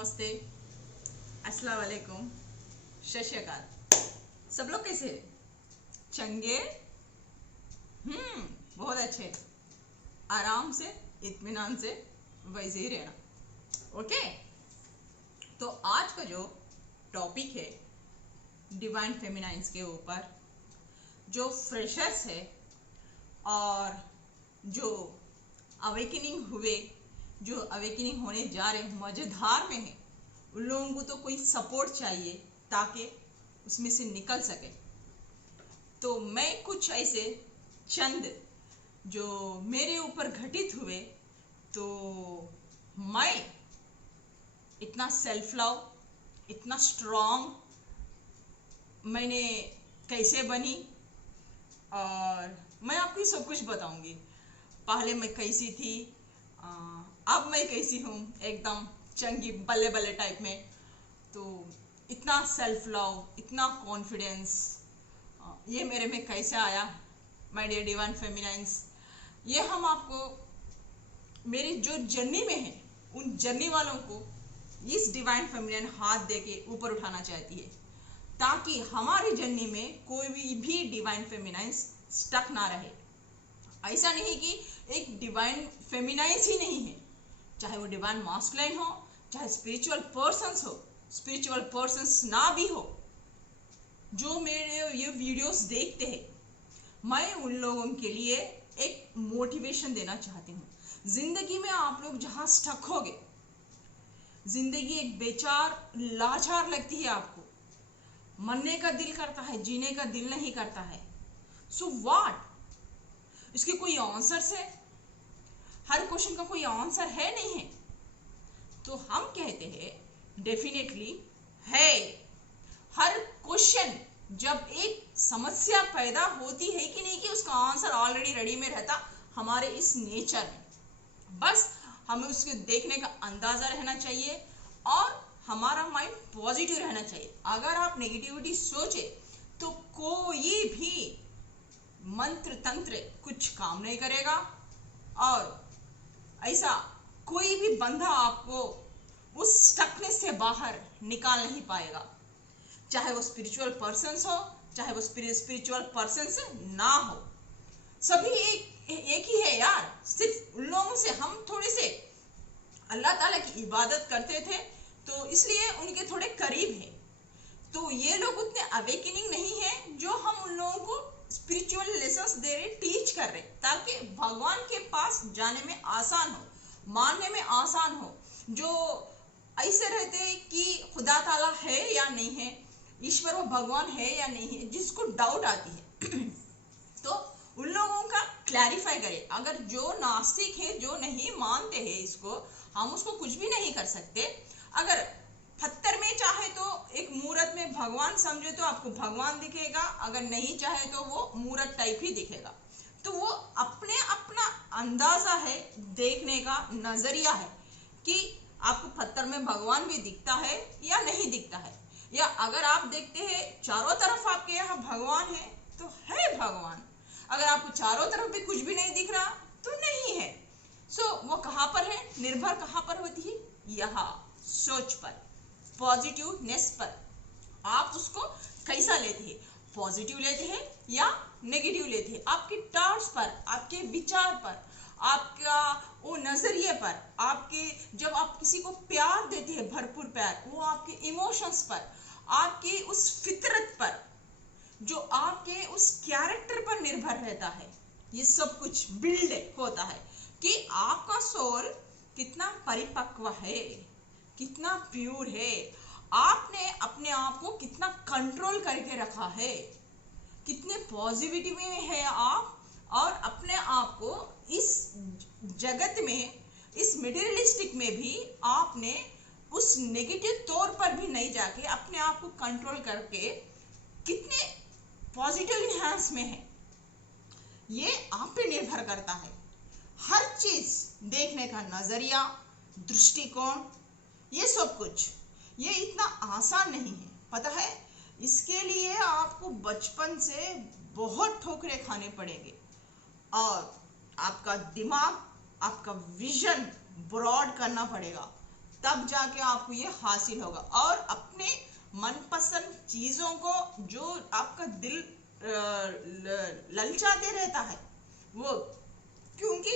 नमस्ते, अस्सलाम वालेकुम, सत श्री अकाल। सब लोग कैसे हैं? चंगे? बहुत अच्छे। आराम से, इत्मीनान से वैसे ही रहना। ओके। तो आज का जो टॉपिक है डिवाइन फेमिनाइंस के ऊपर, जो फ्रेशर्स है और जो अवेकनिंग हुए, जो अवेकनिंग होने जा रहे मजेदार में है, उन लोगों को तो कोई सपोर्ट चाहिए ताकि उसमें से निकल सके। तो मैं कुछ ऐसे चंद जो मेरे ऊपर घटित हुए, तो मैं इतना सेल्फ लव, इतना स्ट्रॉन्ग मैंने कैसे बनी, और मैं आपको सब कुछ बताऊंगी। पहले मैं कैसी थी, अब मैं कैसी हूँ, एकदम चंगी बल्ले बल्ले टाइप में। तो इतना सेल्फ लव, इतना कॉन्फिडेंस, ये मेरे में कैसे आया माय डियर डिवाइन फेमिनाइंस, ये हम आपको मेरी जो जर्नी में है उन जर्नी वालों को इस डिवाइन फेमिनाइन हाथ दे के ऊपर उठाना चाहती है, ताकि हमारी जर्नी में कोई भी डिवाइन फेमिनाइंस स्टक ना रहे। ऐसा नहीं कि एक डिवाइन फेमिनाइंस ही नहीं है, चाहे वो डिवाइन मास्कुलाइन हो, चाहे स्पिरिचुअल पर्सन्स हो, स्पिरिचुअल पर्सन्स ना भी हो, जो मेरे ये वीडियोस देखते हैं, मैं उन लोगों के लिए एक मोटिवेशन देना चाहती हूँ। जिंदगी में आप लोग जहाँ स्टक होगे, जिंदगी एक बेचार लाचार लगती है आपको, मरने का दिल करता है, जीने का दिल नहीं करता है। सो व्हाट, इसके कोई आंसर्स है? हर क्वेश्चन का कोई आंसर है नहीं है। तो हम कहते हैं डेफिनेटली है। हर क्वेश्चन, जब एक समस्या पैदा होती है कि नहीं, कि उसका आंसर ऑलरेडी रेडी में रहता हमारे इस नेचर में। बस हमें उसके देखने का अंदाजा रहना चाहिए और हमारा माइंड पॉजिटिव रहना चाहिए। अगर आप नेगेटिविटी सोचे तो कोई भी मंत्र तंत्र कुछ काम नहीं करेगा, और ऐसा कोई भी बंधा आपको उस स्टकनेस से बाहर निकाल नहीं पाएगा, चाहे वो स्पिरिचुअल पर्सन्स हो, चाहे वो स्पिरिचुअल पर्सन्स ना हो। सभी एक ही है यार। सिर्फ उन लोगों से हम थोड़े से अल्लाह ताला की इबादत करते थे, तो इसलिए उनके थोड़े करीब है। तो ये लोग उतने अवेकनिंग नहीं है जो हम उन लोगों को स्पिरिचुअल लेसन्स दे रहे, टीच कर रहे, ताकि भगवान के पास जाने में आसान हो, मानने में आसान हो। जो ऐसे रहते हैं कि खुदा ताला है या नहीं है, ईश्वर वो भगवान है या नहीं है, जिसको डाउट आती है तो उन लोगों का क्लैरिफाई करें। अगर जो नास्तिक है, जो नहीं मानते हैं इसको, हम उसको कुछ भी नहीं कर सकते। अगर पत्थर में चाहे तो एक मूर्त में भगवान समझे तो आपको भगवान दिखेगा, अगर नहीं चाहे तो वो मूर्त टाइप ही दिखेगा। तो वो अपने अपना अंदाजा है, देखने का नजरिया है कि आपको पत्थर में भगवान भी दिखता है या नहीं दिखता है, या अगर आप देखते हैं चारों तरफ आपके यहाँ भगवान है तो है भगवान, अगर आपको चारों तरफ भी कुछ भी नहीं दिख रहा तो नहीं है। सो वो कहाँ पर है, निर्भर कहाँ पर होती है, यहाँ सोच पर, पॉजिटिवनेस पर। आप उसको कैसा लेते हैं, पॉजिटिव लेते हैं या नेगेटिव लेते हैं, आपके थॉट्स पर, आपके विचार पर, आपका वो नजरिए पर, आपके जब आप किसी को प्यार देते हैं, भरपूर प्यार, वो आपके इमोशंस पर, आपके उस फितरत पर, जो आपके उस कैरेक्टर पर निर्भर रहता है। ये सब कुछ बिल्ड होता है कि आपका सोल कितना परिपक्व है, कितना प्योर है, आपने अपने आप को कितना कंट्रोल करके रखा है, कितने पॉजिटिविटी में है आप, और अपने आप को इस जगत में, इस मटेरियलिस्टिक में भी आपने उस नेगेटिव तौर पर भी नहीं जाके अपने आप को कंट्रोल करके कितने पॉजिटिव इन्हांस में है, ये आप पे निर्भर करता है। हर चीज देखने का नजरिया, दृष्टिकोण, ये सब कुछ, ये इतना आसान नहीं है, पता है। इसके लिए आपको बचपन से बहुत ठोकरें खाने पड़ेंगे, और आपका दिमाग, आपका विजन ब्रॉड करना पड़ेगा, तब जाके आपको ये हासिल होगा। और अपने मनपसंद चीजों को जो आपका दिल ललचाते रहता है वो, क्योंकि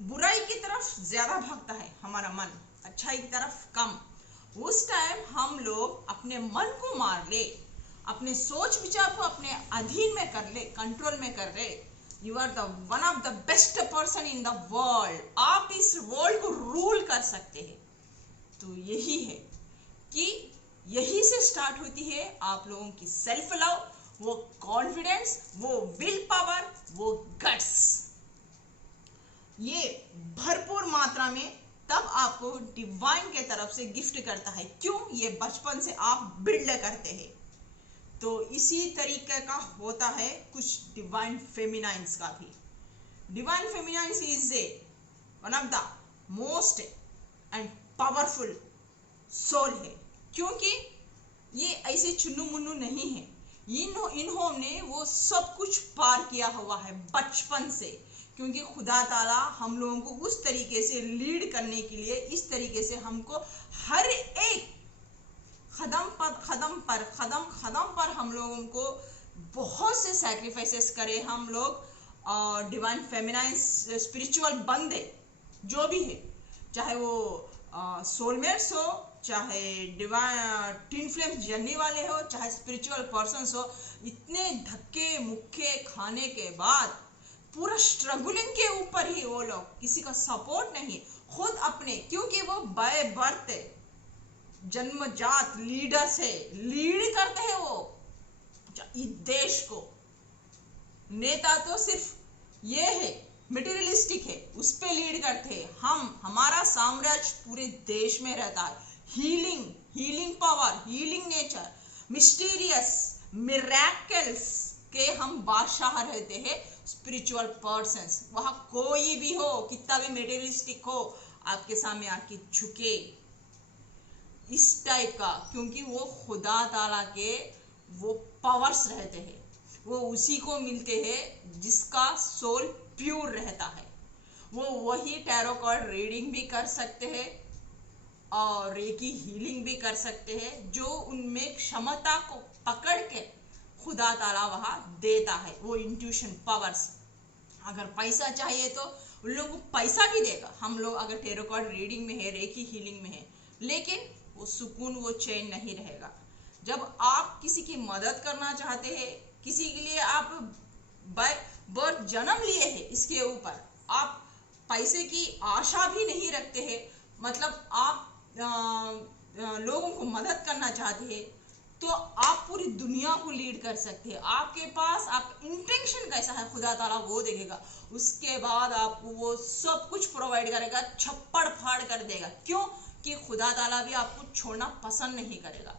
बुराई की तरफ ज्यादा भागता है हमारा मन, अच्छाई की तरफ कम, उस टाइम हम लोग अपने मन को मार ले, अपने सोच विचार को अपने अधीन में कर ले, कंट्रोल में कर ले, you are the one of the best person in the world. आप इस वर्ल्ड को रूल कर सकते हैं। तो यही है कि यही से स्टार्ट होती है आप लोगों की सेल्फ लव, वो कॉन्फिडेंस, वो विल पावर, वो गट्स। ये भरपूर मात्रा में तब आपको डिवाइन के तरफ से गिफ्ट करता है। क्यों? ये बचपन से आप बिल्ड करते हैं। तो इसी तरीके का होता है कुछ डिवाइन फेमिनाइंस का भी। Divine feminines is a one of the most and powerful soul है, क्योंकि ये ऐसे चुन्नू मुन्नू नहीं है। इन्होंने वो सब कुछ पार किया हुआ है बचपन से, क्योंकि खुदा ताला हम लोगों को उस तरीके से लीड करने के लिए, इस तरीके से हमको हर एक कदम पर हम लोगों को बहुत से सैक्रिफाइसेस करे हम लोग। और डिवाइन फेमिनाइन स्पिरिचुअल बंदे जो भी है, चाहे वो सोलमेट्स हो, चाहे डिवाइन ट्विन फ्लेम जर्नी वाले हो, चाहे स्पिरिचुअल पर्सन्स हो, इतने धक्के मुक्के खाने के बाद पूरा स्ट्रगलिंग के ऊपर ही वो लोग, किसी का सपोर्ट नहीं, खुद अपने, क्योंकि वो बाय बर्थ जन्मजात लीडर से लीड करते हैं वो इस देश को। नेता तो सिर्फ ये है, मटेरियलिस्टिक है, उस पे लीड करते हैं। हमारा साम्राज्य पूरे देश में रहता है। Healing power, healing nature, mysterious miracles के हम बादशाह रहते हैं। स्पिरिचुअल पर्सन्स, वहां कोई भी हो, कितना भी मटेरियलिस्टिक हो, आपके सामने आके झुके, इस टाइप का, क्योंकि वो खुदा ताला के वो पावर्स रहते हैं, वो उसी को मिलते हैं जिसका सोल प्योर रहता है। वो वही टैरो कार्ड रीडिंग भी कर सकते हैं और रेकी हीलिंग भी कर सकते हैं, जो उनमें क्षमता को पकड़ के खुदा ताला वहां देता है, वो इंट्यूशन पावर्स। अगर पैसा चाहिए तो उन लोगों को पैसा भी देगा। हम लोग अगर टैरो कार्ड रीडिंग में है, रेकी हीलिंग में है, लेकिन वो सुकून, वो चैन नहीं रहेगा। जब आप किसी की मदद करना चाहते हैं, किसी के लिए आप बाय बर्थ जन्म लिए हैं, इसके ऊपर आप पैसे की आशा भी नहीं रखते हैं, मतलब आप लोगों को मदद करना चाहते हैं, तो आप पूरी दुनिया को लीड कर सकते हैं। आपके पास आप इंटेंशन कैसा है, खुदा ताला वो देखेगा। उसके बाद आपको वो सब कुछ प्रोवाइड करेगा, छप्पड़ फाड़ कर देगा। क्यों? कि खुदा ताला भी आपको छोड़ना पसंद नहीं करेगा।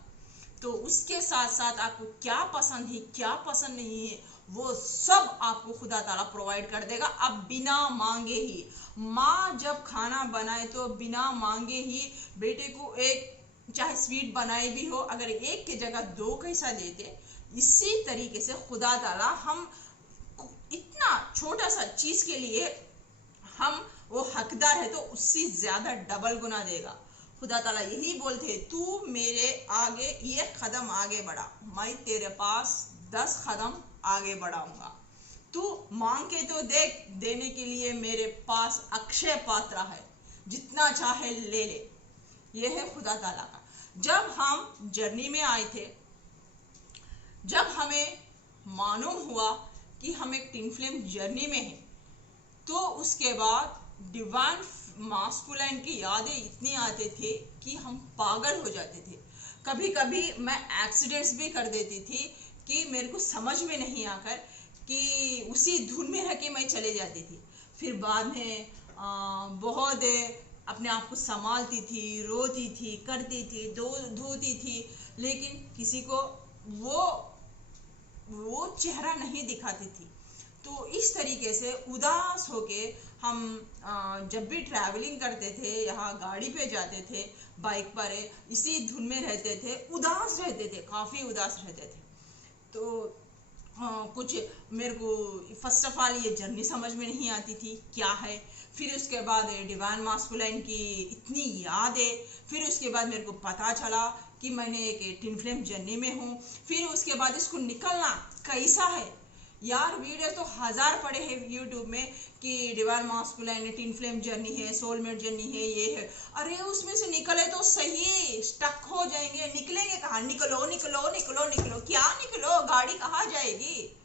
तो उसके साथ साथ आपको क्या पसंद है, क्या पसंद नहीं है, वो सब आपको खुदा ताला प्रोवाइड कर देगा, अब बिना मांगे ही। माँ जब खाना बनाए तो बिना मांगे ही बेटे को एक, चाहे स्वीट बनाए भी हो, अगर एक की जगह दो कैसा देते, इसी तरीके से खुदा ताला हम इतना छोटा सा चीज के लिए हम वो हकदार है, तो उससे ज्यादा डबल गुना देगा। खुदा ताला यही बोलते हैं, तू मेरे आगे 1 कदम आगे बढ़ा, मैं तेरे पास 10 कदम आगे बढ़ाऊंगा। तू मांग के तो देख, देने के लिए मेरे पास अक्षय पात्र है, जितना चाहे ले ले। यह है खुदा ताला का। जब हम जर्नी में आए थे, जब हमें मालूम हुआ कि हम एक ट्विन फ्लेम जर्नी में हैं, तो उसके बाद डिवाइन मास्कुलाइन की यादें इतनी आते थे कि हम पागल हो जाते थे। कभी कभी मैं एक्सीडेंट्स भी कर देती थी कि मेरे को समझ में नहीं आकर कि उसी धुन में रह के मैं चले जाती थी। फिर बाद में बहुत अपने आप को संभालती थी, रोती थी, करती थी, धोती थी, लेकिन किसी को वो चेहरा नहीं दिखाती थी। तो इस तरीके से उदास होके हम जब भी ट्रैवलिंग करते थे, यहाँ गाड़ी पे जाते थे, बाइक पर इसी धुन में रहते थे, उदास रहते थे, काफ़ी उदास रहते थे। तो कुछ मेरे को फर्स्ट ऑफ ऑल ये जर्नी समझ में नहीं आती थी क्या है, फिर उसके बाद डिवाइन मास्कुलाइन की इतनी यादें, फिर उसके बाद मेरे को पता चला कि मैंने एक ट्विन फ्लेम जर्नी में हूँ। फिर उसके बाद इसको निकलना कैसा है यार, वीडियो तो 1000 पड़े हैं यूट्यूब में कि divine masculine twin flame journey है, सोलमेट जर्नी है, ये है। अरे उसमें से निकले तो सही, स्टक हो जाएंगे, निकलेंगे कहाँ? निकलो निकलो निकलो निकलो, क्या निकलो? गाड़ी कहाँ जाएगी?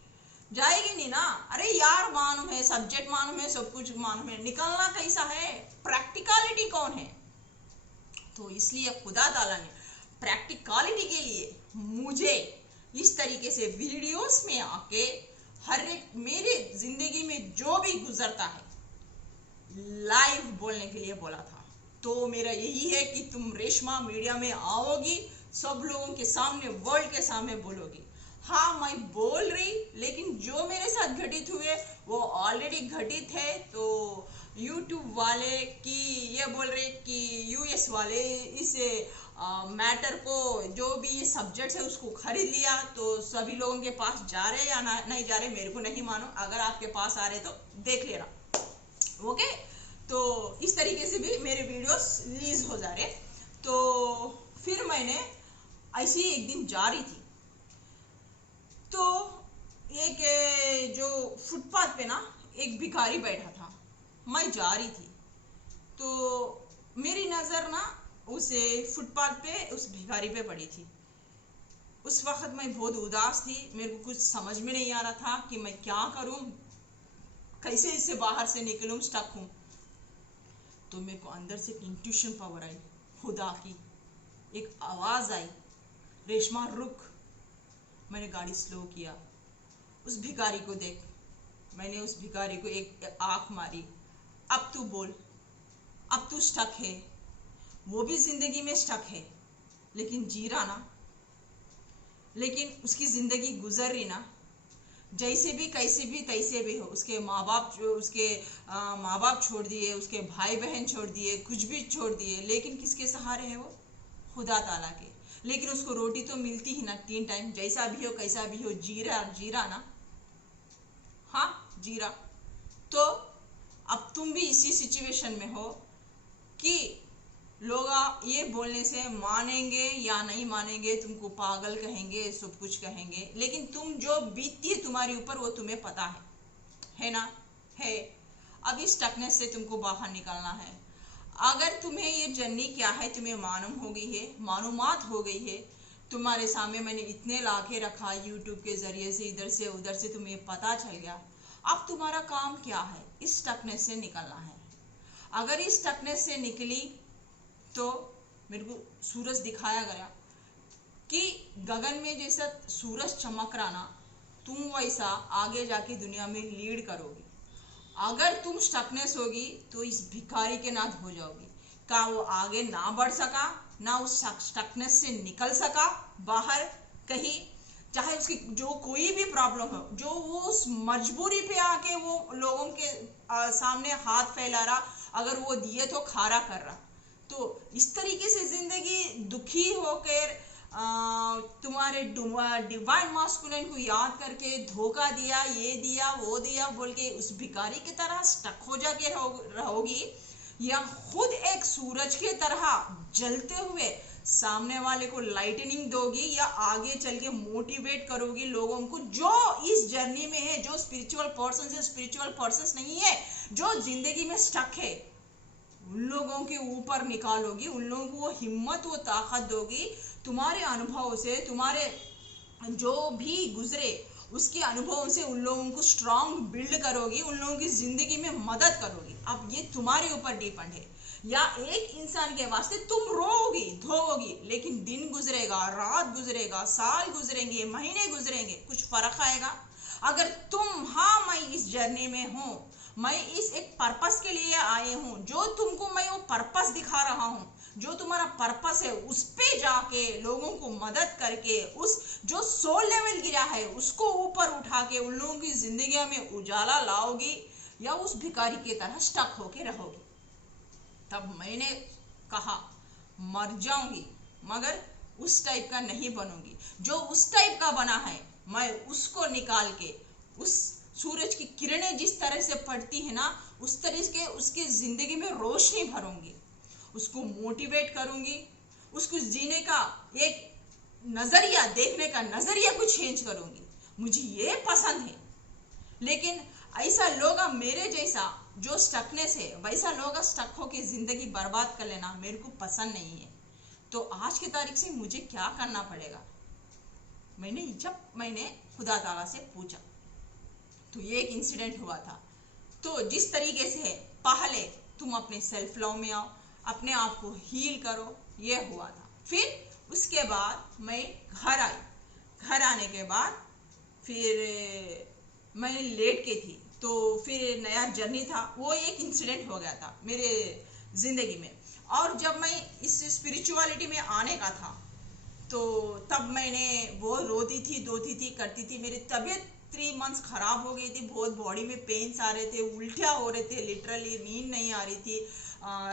जाएगी नहीं ना। अरे यार मालूम है, सब्जेक्ट मालूम है, सब कुछ मालूम है, निकलना कैसा है? प्रैक्टिकलिटी कौन है? तो इसलिए खुदा ताला ने प्रैक्टिकलिटी के लिए मुझे इस तरीके से वीडियोस में आके हर एक मेरे जिंदगी में जो भी गुजरता है लाइव बोलने के लिए बोला था। तो मेरा यही है कि तुम रेशमा मीडिया में आओगी, सब लोगों के सामने, वर्ल्ड के सामने बोलोगी। हाँ मैं बोल रही, लेकिन जो मेरे साथ घटित हुए वो ऑलरेडी घटित है। तो यूट्यूब वाले की ये बोल रहे कि यूएस वाले इस मैटर को, जो भी ये सब्जेक्ट है उसको खरीद लिया, तो सभी लोगों के पास जा रहे या नहीं जा रहे मेरे को नहीं मालूम। अगर आपके पास आ रहे तो देख लेना, ओके। तो इस तरीके से भी मेरे वीडियोस रिलीज हो जा रहे। तो फिर मैंने ऐसे ही एक दिन जा रही थी, तो एक जो फुटपाथ पे ना एक भिखारी बैठा था, मैं जा रही थी, तो मेरी नज़र ना उसे फुटपाथ पे उस भिखारी पे पड़ी थी। उस वक्त मैं बहुत उदास थी, मेरे को कुछ समझ में नहीं आ रहा था कि मैं क्या करूं, कैसे इससे बाहर से निकलूं, स्टक हूं। तो मेरे को अंदर से इंट्यूशन पावर आई, खुदा की एक आवाज़ आई, रेशमा रुक। मैंने गाड़ी स्लो किया, उस भिखारी को देख, मैंने उस भिखारी को एक आँख मारी, अब तू बोल, अब तू स्टक है, वो भी जिंदगी में स्टक है, लेकिन जी रहा ना, लेकिन उसकी जिंदगी गुजर रही ना, जैसे भी कैसे भी तैसे भी हो। उसके माँ बाप छोड़ दिए, उसके भाई बहन छोड़ दिए, कुछ भी छोड़ दिए, लेकिन किसके सहारे है वो? खुदा ताला के। लेकिन उसको रोटी तो मिलती ही ना 3 टाइम, जैसा भी हो कैसा भी हो, जी रहा ना, हाँ जी रहा। तो अब तुम भी इसी सिचुएशन में हो कि लोग ये बोलने से मानेंगे या नहीं मानेंगे, तुमको पागल कहेंगे, सब कुछ कहेंगे, लेकिन तुम जो बीतती है तुम्हारे ऊपर वो तुम्हें पता है ना? है। अब इस स्टकनेस से तुमको बाहर निकलना है। अगर तुम्हें ये जर्नी क्या है तुम्हें मालूम हो गई है, मालूमात हो गई है, तुम्हारे सामने मैंने इतने ला के रखा यूट्यूब के जरिए से, इधर से उधर से तुम्हें पता चल गया, अब तुम्हारा काम क्या है? इस स्टकनेस से निकलना है। अगर इस स्टकनेस से निकली तो मेरे को सूरज दिखाया गया कि गगन में जैसा सूरज चमक रहा ना, तुम वैसा आगे जाके दुनिया में लीड करोगी। अगर तुम स्टकनेस होगी तो इस भिखारी के नाथ हो जाओगी। का वो आगे ना बढ़ सका, ना उस स्टकनेस से निकल सका बाहर कहीं, चाहे उसकी जो कोई भी प्रॉब्लम हो, जो वो उस मजबूरी पे आके वो लोगों के सामने हाथ फैला रहा, अगर वो दिए तो खारा कर रहा। तो इस तरीके से जिंदगी दुखी होकर तुम्हारे डिवाइन मास्कुलिन को याद करके धोखा दिया, ये दिया वो दिया बोल के उस भिखारी की तरह स्टक हो जाके रहोगी, या खुद एक सूरज के तरह जलते हुए सामने वाले को लाइटनिंग दोगी, या आगे चल के मोटिवेट करोगी लोगों को जो इस जर्नी में है, जो स्पिरिचुअल पर्सन है, स्पिरिचुअल पर्सन नहीं है, जो जिंदगी में स्टक है, उन लोगों के ऊपर निकालोगी, उन लोगों को वो हिम्मत, वो ताकत दोगी। तुम्हारे अनुभव से, तुम्हारे जो भी गुजरे उसके अनुभव से उन लोगों को स्ट्रांग बिल्ड करोगी, उन लोगों की जिंदगी में मदद करोगी। अब ये तुम्हारे ऊपर डिपेंड है। या एक इंसान के वास्ते तुम रोओगी, धोओगी, लेकिन दिन गुजरेगा, रात गुजरेगा, साल गुजरेंगे, महीने गुजरेंगे, कुछ फर्क आएगा? अगर तुम, हाँ मैं इस जर्नी में हूँ, मैं इस एक पर्पस के लिए आए हूँ, जो तुमको मैं वो पर्पस दिखा रहा हूँ, जो तुम्हारा पर्पस है उस पे जाके लोगों को मदद करके, उस जो सोल लेवल गिरा है उसको ऊपर उठा के उन लोगों की जिंदगी में उजाला लाओगी, या उस भिखारी की तरह स्टक होके रहोगी? तब मैंने कहा मर जाऊंगी मगर उस टाइप का नहीं बनूंगी। जो उस टाइप का बना है मैं उसको निकाल के, उस सूरज की किरणें जिस तरह से पड़ती है ना, उस तरीके उसकी ज़िंदगी में रोशनी भरूंगी, उसको मोटिवेट करूंगी, उसको जीने का एक नज़रिया, देखने का नज़रिया को चेंज करूंगी। मुझे ये पसंद है। लेकिन ऐसा लोग मेरे जैसा जो स्टकनेस है, वैसा लोग स्टक होकर ज़िंदगी बर्बाद कर लेना मेरे को पसंद नहीं है। तो आज की तारीख से मुझे क्या करना पड़ेगा? जब मैंने खुदा ताला से पूछा तो ये एक इंसिडेंट हुआ था। तो जिस तरीके से है, पहले तुम अपने सेल्फ लव में आओ, अपने आप को हील करो, ये हुआ था। फिर उसके बाद मैं घर आई। घर आने के बाद फिर मैं लेट के थी, तो फिर नया जर्नी था, वो एक इंसिडेंट हो गया था मेरे ज़िंदगी में। और जब मैं इस स्पिरिचुअलिटी में आने का था, तो तब मैंने वो रोती थी, धोती थी, करती थी। मेरी तबीयत 3 मंथ्स खराब हो गई थी, बहुत बॉडी में पेन्स आ रहे थे, उल्टियाँ हो रहे थे, लिटरली नींद नहीं आ रही थी।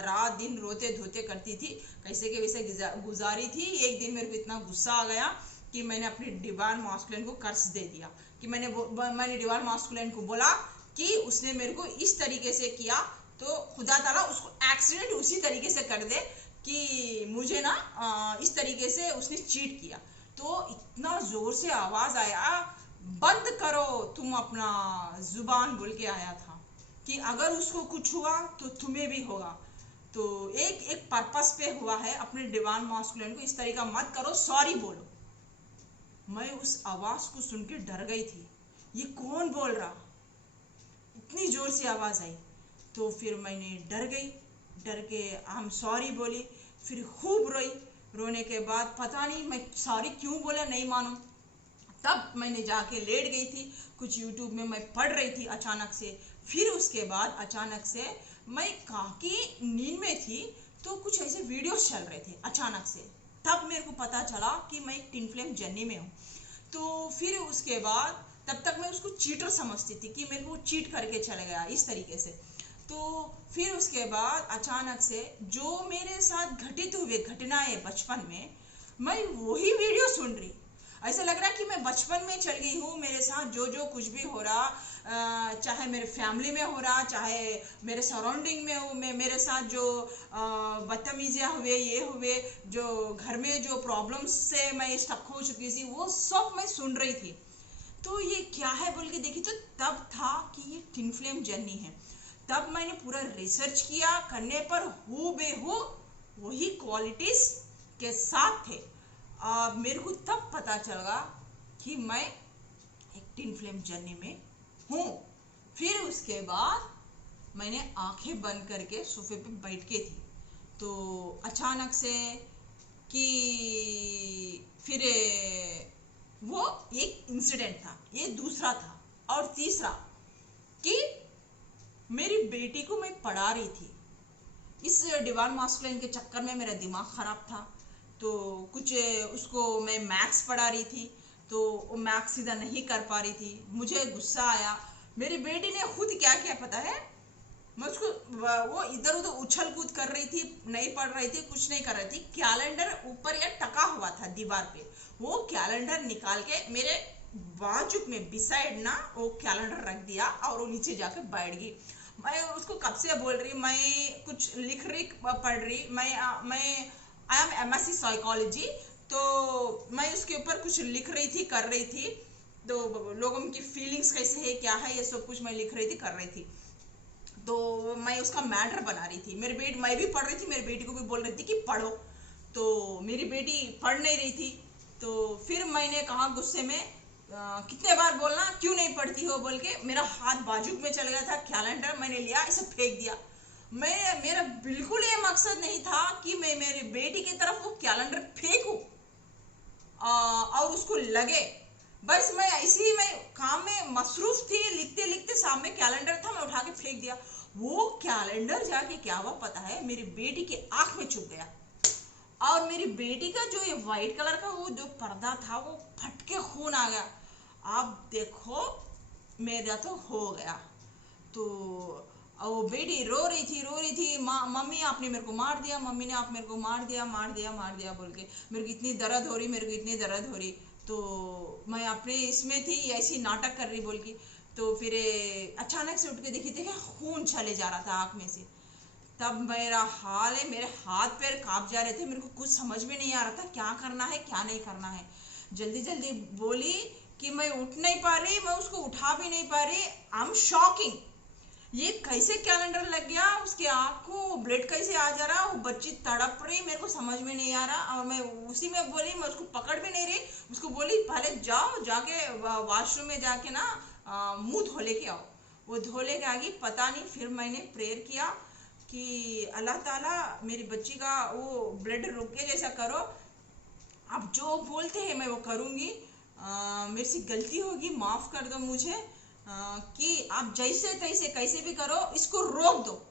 रात दिन रोते धोते करती थी, कैसे के वैसे गुजारी थी। एक दिन मेरे को इतना गुस्सा आ गया कि मैंने अपने डिवाइन मास्कुलिन को कर्ज दे दिया, कि मैंने डिवाइन मास्कुलिन को बोला कि उसने मेरे को इस तरीके से किया, तो खुदा ताला उसको एक्सीडेंट उसी तरीके से कर दे कि मुझे ना इस तरीके से उसने चीट किया। तो इतना जोर से आवाज आया, बंद करो तुम अपना जुबान, बोल के आया था कि अगर उसको कुछ हुआ तो तुम्हें भी होगा। तो एक पर्पस पे हुआ है, अपने डिवाइन मास्कुलिन को इस तरीका मत करो, सॉरी बोलो। मैं उस आवाज को सुन के डर गई थी, ये कौन बोल रहा, इतनी जोर से आवाज आई। तो फिर मैंने डर गई, डर के हम सॉरी बोली, फिर खूब रोई। रोने के बाद पता नहीं मैं सॉरी क्यों बोला, नहीं मालूम। तब मैंने जाके लेट गई थी, कुछ यूट्यूब में मैं पढ़ रही थी अचानक से। फिर उसके बाद अचानक से मैं काफ़ी नींद में थी, तो कुछ ऐसे वीडियोस चल रहे थे अचानक से। तब मेरे को पता चला कि मैं एक टिन फ्लेम जर्नी में हूँ। तो फिर उसके बाद तब तक मैं उसको चीटर समझती थी कि मेरे को चीट करके चले गया इस तरीके से। तो फिर उसके बाद अचानक से जो मेरे साथ घटित हुए घटनाएं बचपन में, मैं वही वीडियो सुन रही। ऐसा लग रहा है कि मैं बचपन में चल गई हूँ। मेरे साथ जो जो कुछ भी हो रहा, चाहे मेरे फैमिली में हो रहा, चाहे मेरे सराउंडिंग में हो, मेरे साथ जो बदतमीजियाँ हुए, ये हुए, जो घर में जो प्रॉब्लम्स से मैं स्टक हो चुकी थी, वो सब मैं सुन रही थी। तो ये क्या है बोल के देखी, तो तब था कि ये टिन फ्लेम जर्नी है। तब मैंने पूरा रिसर्च किया, करने पर हूबहू वही क्वालिटीज के साथ थे। मेरे को तब पता चला कि मैं एक टिन फ्लेम जर्नी में हूँ। फिर उसके बाद मैंने आंखें बंद करके सोफे पे बैठ के थी, तो अचानक से कि फिर वो एक इंसिडेंट था, ये दूसरा था। और तीसरा कि मेरी बेटी को मैं पढ़ा रही थी। इस डिवाइन मास्कुलिन के चक्कर में मेरा दिमाग ख़राब था, तो कुछ उसको मैं मैथ्स पढ़ा रही थी, तो वो मैथ्स सीधा नहीं कर पा रही थी। मुझे गुस्सा आया। मेरी बेटी ने खुद क्या किया पता है, मैं उसको, वो इधर उधर उछल कूद कर रही थी, नहीं पढ़ रही थी, कुछ नहीं कर रही थी। कैलेंडर ऊपर या टका हुआ था दीवार पे, वो कैलेंडर निकाल के मेरे बाजू में बिसाइड ना वो कैलेंडर रख दिया और वो नीचे जाके बैठ गई। मैं उसको कब से बोल रही, मैं कुछ लिख रही, पढ़ रही, मैं आई एम एमएससी साइकोलॉजी, तो मैं उसके ऊपर कुछ लिख रही थी, कर रही थी। तो लोगों की फीलिंग्स कैसे है, क्या है, ये सब कुछ मैं लिख रही थी, कर रही थी। तो मैं उसका मैटर बना रही थी। मैं भी पढ़ रही थी, मेरी बेटी को भी बोल रही थी कि पढ़ो। तो मेरी बेटी पढ़ नहीं रही थी। तो फिर मैंने कहा गुस्से में, कितने बार बोलना, क्यों नहीं पढ़ती हो बोल के। मेरा हाथ बाजू में चल गया था, कैलेंडर मैंने लिया, इसे फेंक दिया। मेरा बिल्कुल ये मकसद नहीं था कि मैं मेरी बेटी की तरफ वो कैलेंडर फेंकूं और उसको लगे। बस मैं ऐसे ही, मैं काम में मसरूफ थी, लिखते लिखते सामने कैलेंडर था, मैं उठा के फेंक दिया। वो कैलेंडर जाके क्या हुआ पता है, मेरी बेटी के आंख में चुभ गया। और मेरी बेटी का जो ये व्हाइट कलर का वो जो पर्दा था, वो फट के खून आ गया। आप देखो मेरा तो हो गया। तो वो बेटी रो रही थी, मम्मी आपने मेरे को मार दिया, मम्मी ने आप मेरे को मार दिया, मार दिया, मार दिया बोल के। मेरे को इतनी दर्द हो रही, मेरे को इतनी दर्द हो रही। तो मैं अपने इसमें थी, ऐसी नाटक कर रही बोल के। तो फिर अचानक से उठ के देखी थी कि खून चले जा रहा था आँख में से। तब मेरा हाल है, मेरे हाथ पैर कांप जा रहे थे, मेरे को कुछ समझ में नहीं आ रहा था क्या करना है क्या नहीं करना है। जल्दी जल्दी बोली कि मैं उठ नहीं पा रही, मैं उसको उठा भी नहीं पा रही। आई एम शॉकिंग, ये कैसे कैलेंडर लग गया, उसके आँख को ब्लड कैसे आ जा रहा, वो बच्ची तड़प रही, मेरे को समझ में नहीं आ रहा। और मैं उसी में बोली, मैं उसको पकड़ भी नहीं रही, उसको बोली पहले जाओ जाके वॉशरूम में जाके ना मुंह धो लेके आओ। वो धो लेके आ गई। पता नहीं फिर मैंने प्रेयर किया कि अल्लाह ताला मेरी बच्ची का वो ब्लड रुक गया जैसा करो, आप जो बोलते हैं मैं वो करूँगी, मेरे से गलती होगी माफ़ कर दो मुझे, कि आप जैसे तैसे कैसे भी करो इसको रोक दो।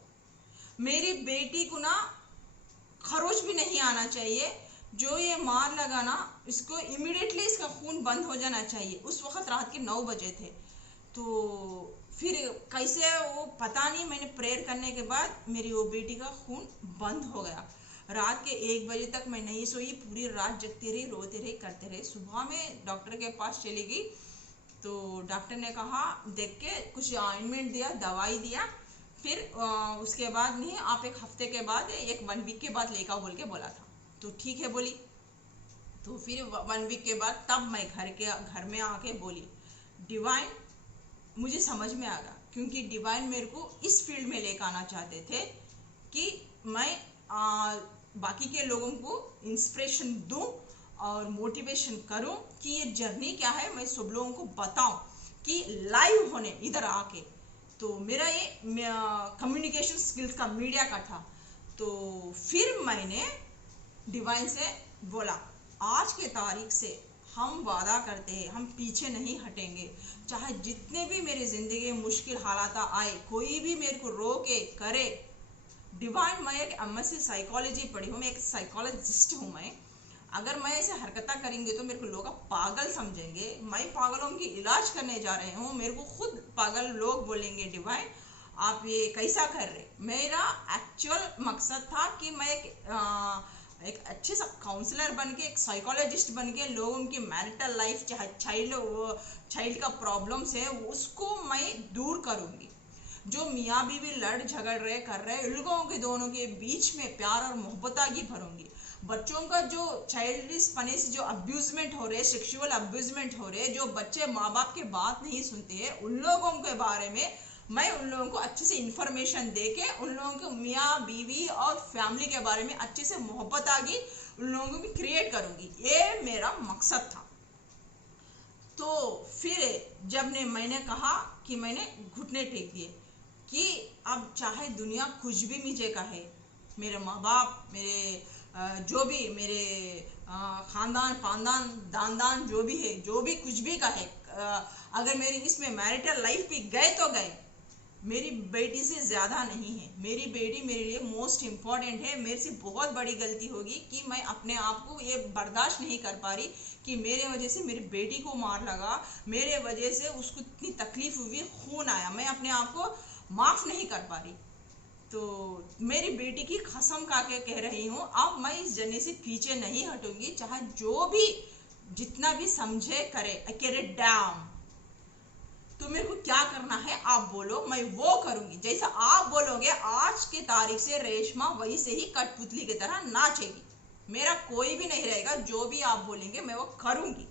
मेरी बेटी को ना खरोच भी नहीं आना चाहिए, जो ये मार लगा ना इसको इमीडिएटली इसका खून बंद हो जाना चाहिए। उस वक्त रात के 9 बजे थे। तो फिर कैसे वो पता नहीं, मैंने प्रेयर करने के बाद मेरी वो बेटी का खून बंद हो गया। रात के 1 बजे तक मैं नहीं सोई, पूरी रात जगती रही, रोते रही, करते रहे। सुबह में डॉक्टर के पास चली गई तो डॉक्टर ने कहा, देख के कुछ ऑइंटमेंट दिया, दवाई दिया। फिर उसके बाद नहीं, आप 1 हफ्ते के बाद 1 वीक के बाद लेकर बोल के बोला था। तो ठीक है बोली। तो फिर 1 वीक के बाद तब मैं घर में आके बोली डिवाइन, मुझे समझ में आ गया, क्योंकि डिवाइन मेरे को इस फील्ड में लेकर आना चाहते थे कि मैं बाकी के लोगों को इंस्पिरेशन दूं और मोटिवेशन करूं कि ये जर्नी क्या है, मैं सब लोगों को बताऊं कि लाइव होने इधर आके। तो मेरा ये कम्युनिकेशन स्किल्स का मीडिया का था। तो फिर मैंने डिवाइन से बोला, आज के तारीख से हम वादा करते हैं हम पीछे नहीं हटेंगे, चाहे जितने भी मेरी ज़िंदगी में मुश्किल हालात आए, कोई भी मेरे को रोके करे। डिवाइन, मैं एक MSc साइकोलॉजी पढ़ी हूँ, मैं एक साइकोलॉजिस्ट हूँ। मैं अगर मैं ऐसे हरकतें करेंगे तो मेरे को लोग पागल समझेंगे। मैं पागलों की इलाज करने जा रहे हूँ, मेरे को खुद पागल लोग बोलेंगे डिवाइन आप ये कैसा कर रहे। मेरा एक्चुअल मकसद था कि मैं एक अच्छे सा काउंसलर बन के, एक साइकोलॉजिस्ट बन के लोगों की मैरिटल लाइफ, चाहे चाइल्ड का प्रॉब्लम्स है उसको मैं दूर करूँगी। जो मियाँ बीवी लड़ झगड़ रहे कर रहे, इन लोगों के दोनों के बीच में प्यार और मोहब्बत की भरूंगी। बच्चों का जो चाइल्डिश पने से जो अब्यूजमेंट हो रहे, सेक्सुअल अब्यूजमेंट हो रहे, जो बच्चे माँ बाप के बात नहीं सुनते हैं, उन लोगों के बारे में मैं उन लोगों को अच्छे से इंफॉर्मेशन दे के उन लोगों को मियाँ बीवी और फैमिली के बारे में अच्छे से मोहब्बत आगी उन लोगों को क्रिएट करूँगी। ये मेरा मकसद था। तो फिर जब मैंने कहा कि मैंने घुटने टेक दिए कि अब चाहे दुनिया कुछ भी मुझे कहे, मेरे माँ बाप, मेरे जो भी मेरे खानदान पानदान दान जो भी है, जो भी कुछ भी कहे, अगर मेरी इसमें मैरिटल लाइफ भी गए तो गए, मेरी बेटी से ज़्यादा नहीं है। मेरी बेटी मेरे लिए मोस्ट इम्पॉर्टेंट है। मेरे से बहुत बड़ी गलती होगी कि मैं अपने आप को ये बर्दाश्त नहीं कर पा रही कि मेरे वजह से मेरी बेटी को मार लगा, मेरे वजह से उसको इतनी तकलीफ हुई, खून आया, मैं अपने आप को माफ़ नहीं कर पा रही। तो मेरी बेटी की कसम खा के कह रही हूँ, अब मैं इस जर्नी से पीछे नहीं हटूंगी, चाहे जो भी जितना भी समझे करे। अकेले डैम, तो मेरे को क्या करना है आप बोलो, मैं वो करूंगी। जैसा आप बोलोगे आज के तारीख से रेशमा वैसे ही कठपुतली की तरह नाचेगी, मेरा कोई भी नहीं रहेगा, जो भी आप बोलेंगे मैं वो करूंगी।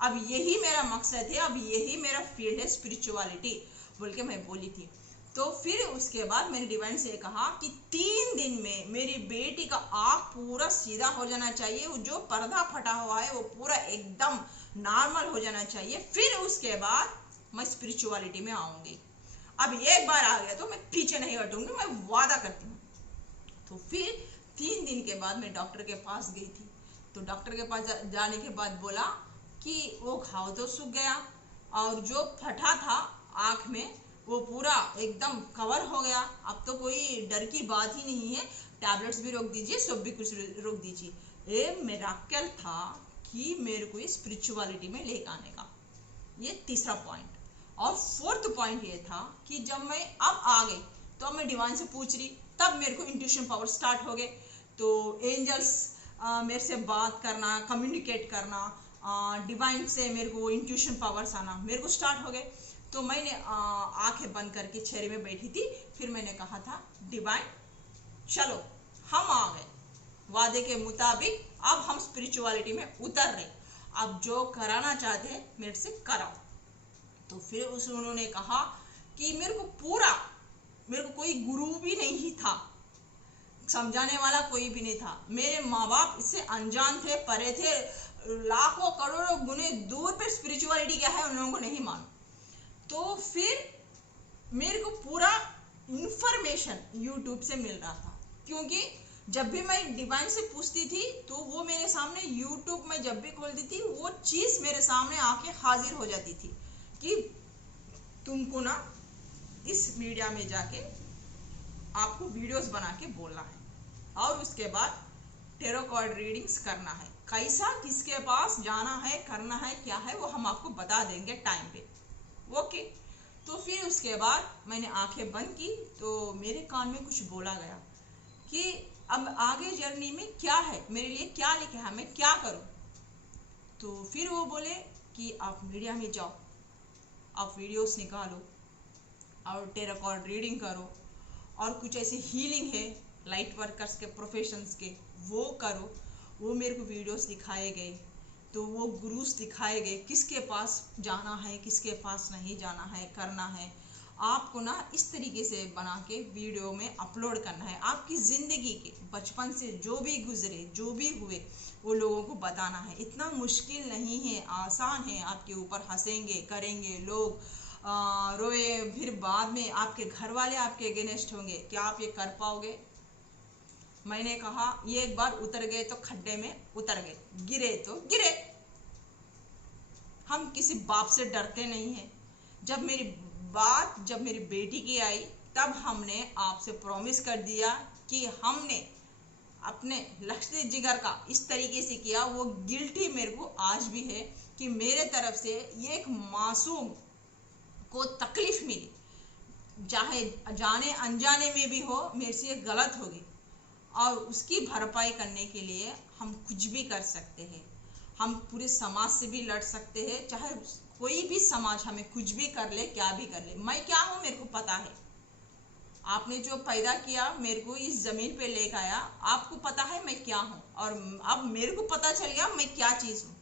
अब यही मेरा मकसद है, अब यही मेरा फील्ड है, स्पिरिचुअलिटी बोल के मैं बोली थी। तो फिर उसके बाद मैंने डिवाइन से कहा कि 3 दिन में मेरी बेटी का आँख पूरा सीधा हो जाना चाहिए, वो जो पर्दा फटा हुआ है वो पूरा एकदम नॉर्मल हो जाना चाहिए, फिर उसके बाद मैं स्पिरिचुअलिटी में आऊँगी। अब एक बार आ गया तो मैं पीछे नहीं हटूंगी, मैं वादा करती हूँ। तो फिर 3 दिन के बाद मैं डॉक्टर के पास गई थी। तो डॉक्टर के पास जाने के बाद बोला कि वो घाव तो सूख गया और जो फटा था आँख में वो पूरा एकदम कवर हो गया, अब तो कोई डर की बात ही नहीं है, टैबलेट्स भी रोक दीजिए, सब भी कुछ रोक दीजिए। ये मिरेकल था कि मेरे को ये स्पिरिचुअलिटी में लेकर आने का। ये तीसरा पॉइंट। और 4th पॉइंट ये था कि जब मैं अब आ गई तो अब मैं डिवाइन से पूछ रही, तब मेरे को इंट्यूशन पावर स्टार्ट हो गए। तो एंजल्स मेरे से बात करना, कम्युनिकेट करना, डिवाइन से मेरे को इंट्यूशन पावर्स आना मेरे को स्टार्ट हो गए। तो मैंने आंखें बंद करके चेहरे में बैठी थी। फिर मैंने कहा था डिवाइन चलो हम आ गए, वादे के मुताबिक अब हम स्पिरिचुअलिटी में उतर रहे, अब जो कराना चाहते हैं मेरे से कराओ। तो फिर उन्होंने कहा कि मेरे को कोई गुरु भी नहीं था, समझाने वाला कोई भी नहीं था। मेरे माँ बाप इससे अनजान थे, परे थे, लाखों करोड़ों गुने दूर पे स्पिरिचुअलिटी क्या है उन लोगों को नहीं मालूम। तो फिर मेरे को पूरा इंफॉर्मेशन यूट्यूब से मिल रहा था, क्योंकि जब भी मैं डिवाइन से पूछती थी तो वो मेरे सामने यूट्यूब में जब भी खोलती थी वो चीज़ मेरे सामने आके हाजिर हो जाती थी कि तुमको ना इस मीडिया में जाके आपको वीडियोस बना के बोलना है और उसके बाद टेरो कार्ड रीडिंग्स करना है, कैसा किसके पास जाना है, करना है, क्या है वो हम आपको बता देंगे टाइम पे। ओके। तो फिर उसके बाद मैंने आंखें बंद की तो मेरे कान में कुछ बोला गया कि अब आगे जर्नी में क्या है, मेरे लिए क्या लिखा है, मैं क्या करूं। तो फिर वो बोले कि आप मीडिया में जाओ, आप वीडियोस निकालो और टेरो कार्ड रीडिंग करो, और कुछ ऐसे हीलिंग है लाइट वर्कर्स के प्रोफेशंस के वो करो। वो मेरे को वीडियोस दिखाए गए, तो वो गुरुस दिखाए गए किसके पास जाना है, किसके पास नहीं जाना है, करना है। आपको ना इस तरीके से बना के वीडियो में अपलोड करना है, आपकी ज़िंदगी के बचपन से जो भी गुजरे, जो भी हुए वो लोगों को बताना है। इतना मुश्किल नहीं है, आसान है। आपके ऊपर हंसेंगे, करेंगे लोग, रोए, फिर बाद में आपके घर वाले आपके अगेंस्ट होंगे, क्या आप ये कर पाओगे? मैंने कहा ये एक बार उतर गए तो खड्डे में उतर गए, गिरे तो गिरे। हम किसी बाप से डरते नहीं हैं। जब मेरी बेटी की आई तब हमने आपसे प्रॉमिस कर दिया कि हमने अपने लश्ते जिगर का इस तरीके से किया। वो गिल्टी मेरे को आज भी है कि मेरे तरफ से ये एक मासूम को तकलीफ मिली, चाहे जाने अनजाने में भी हो, मेरे से गलत होगी और उसकी भरपाई करने के लिए हम कुछ भी कर सकते हैं। हम पूरे समाज से भी लड़ सकते हैं, चाहे कोई भी समाज हमें कुछ भी कर ले, क्या भी कर ले। मैं क्या हूँ मेरे को पता है। आपने जो पैदा किया, मेरे को इस ज़मीन पे लेकर आया, आपको पता है मैं क्या हूँ, और अब मेरे को पता चल गया मैं क्या चीज़ हूँ।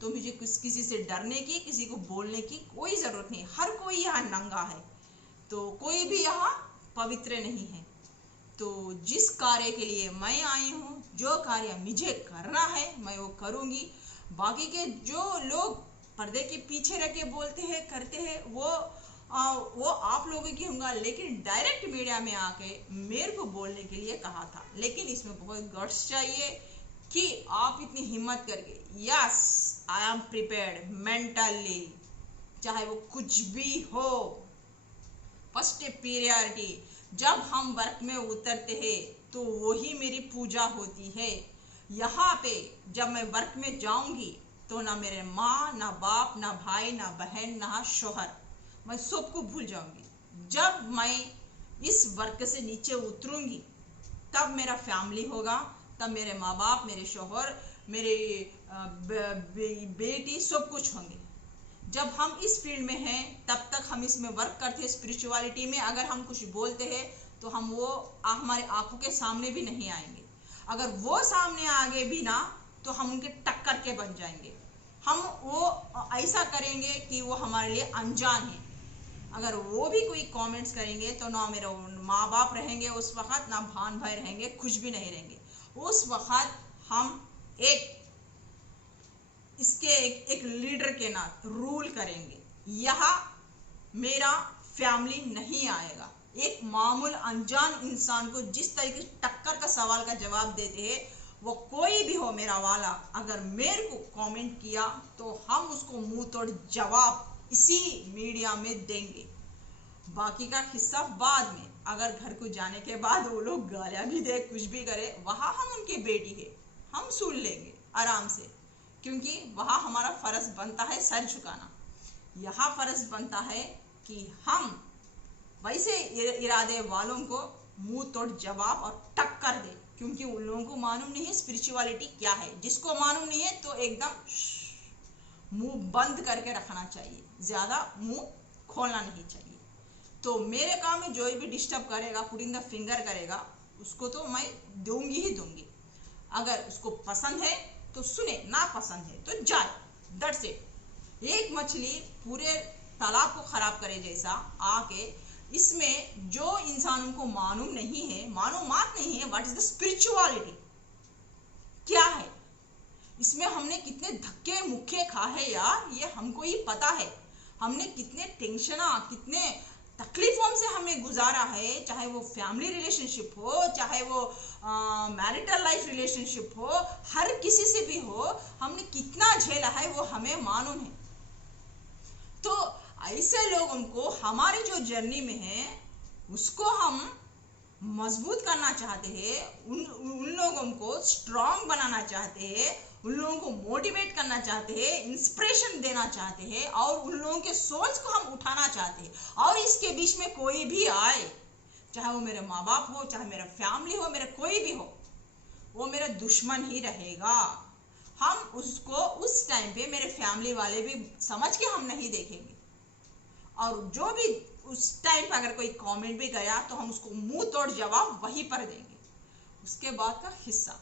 तो मुझे किसी से डरने की, किसी को बोलने की कोई ज़रूरत नहीं। हर कोई यहाँ नंगा है, तो कोई भी यहाँ पवित्र नहीं है। तो जिस कार्य के लिए मैं आई हूँ, जो कार्य मुझे करना है मैं वो करूँगी। बाकी के जो लोग पर्दे के पीछे रह के बोलते हैं, करते हैं, वो आप लोगों की होंगे, लेकिन डायरेक्ट मीडिया में आके मेरे को बोलने के लिए कहा था। लेकिन इसमें बहुत गट्स चाहिए कि आप इतनी हिम्मत करके, yes I am prepared mentally, चाहे वो कुछ भी हो। फर्स्ट प्रियॉरिटी जब हम वर्क में उतरते हैं तो वही मेरी पूजा होती है। यहाँ पे जब मैं वर्क में जाऊंगी तो ना मेरे माँ, ना बाप, ना भाई, ना बहन, ना शोहर, मैं सबको भूल जाऊंगी। जब मैं इस वर्क से नीचे उतरूंगी तब मेरा फैमिली होगा, तब मेरे माँ बाप, मेरे शोहर, मेरे बेटी, सब कुछ होंगे। जब हम इस फील्ड में हैं तब तक हम इसमें वर्क करते हैं। स्पिरिचुअलिटी में अगर हम कुछ बोलते हैं तो हम वो हमारे आंखों के सामने भी नहीं आएंगे। अगर वो सामने आगे भी ना तो हम उनके टक्कर के बन जाएंगे। हम वो ऐसा करेंगे कि वो हमारे लिए अनजान है। अगर वो भी कोई कमेंट्स करेंगे तो ना मेरे माँ बाप रहेंगे उस वक़्त, ना भान भाई रहेंगे, कुछ भी नहीं रहेंगे। उस वक़्त हम एक लीडर के नाते रूल करेंगे। यहाँ मेरा फैमिली नहीं आएगा। एक मामूल अनजान इंसान को जिस तरीके से टक्कर का सवाल का जवाब देते हैं, वो कोई भी हो मेरा वाला, अगर मेरे को कमेंट किया तो हम उसको मुंह तोड़ जवाब इसी मीडिया में देंगे। बाकी का हिस्सा बाद में, अगर घर को जाने के बाद वो लोग गालियाँ भी दे, कुछ भी करे, वहाँ हम उनकी बेटी है, हम सुन लेंगे आराम से, क्योंकि वहाँ हमारा फ़र्ज़ बनता है सर झुकाना। यहाँ फ़र्ज़ बनता है कि हम वैसे इरादे वालों को मुंह तोड़ जवाब और टक्कर दे, क्योंकि उन लोगों को मालूम नहीं है स्पिरिचुअलिटी क्या है। जिसको मालूम नहीं है तो एकदम मुंह बंद करके रखना चाहिए, ज़्यादा मुंह खोलना नहीं चाहिए। तो मेरे काम में जो भी डिस्टर्ब करेगा, पुटिंग द फिंगर करेगा, उसको तो मैं दूंगी ही दूंगी। अगर उसको पसंद है तो सुने, ना पसंद है तो जाए, दैट्स इट। एक मछली पूरे तालाब को खराब करे जैसा आके इसमें जो इंसानों को मालूम नहीं है, मालूमात नहीं है व्हाट इज द स्पिरिचुअलिटी क्या है, इसमें हमने कितने धक्के मुक्के खाए यार, ये हमको ही पता है। हमने कितने टेंशन, कितने तकलीफों से हमें गुजारा है, चाहे वो फैमिली रिलेशनशिप हो, चाहे वो मैरिटल लाइफ रिलेशनशिप हो, हर किसी से भी हो, हमने कितना झेला है वो हमें मालूम है। तो ऐसे लोगों को हमारी जो जर्नी में है उसको हम मजबूत करना चाहते हैं, उन लोगों को स्ट्रांग बनाना चाहते हैं, उन लोगों को मोटिवेट करना चाहते हैं, इंस्पिरेशन देना चाहते हैं, और उन लोगों के सोल्स को हम उठाना चाहते हैं। और इसके बीच में कोई भी आए, चाहे वो मेरे माँ बाप हो, चाहे मेरा फैमिली हो, मेरा कोई भी हो, वो मेरा दुश्मन ही रहेगा। हम उसको उस टाइम पे मेरे फैमिली वाले भी समझ के हम नहीं देखेंगे, और जो भी उस टाइम पर अगर कोई कमेंट भी गया तो हम उसको मुंह तोड़ जवाब वहीं पर देंगे। उसके बाद का हिस्सा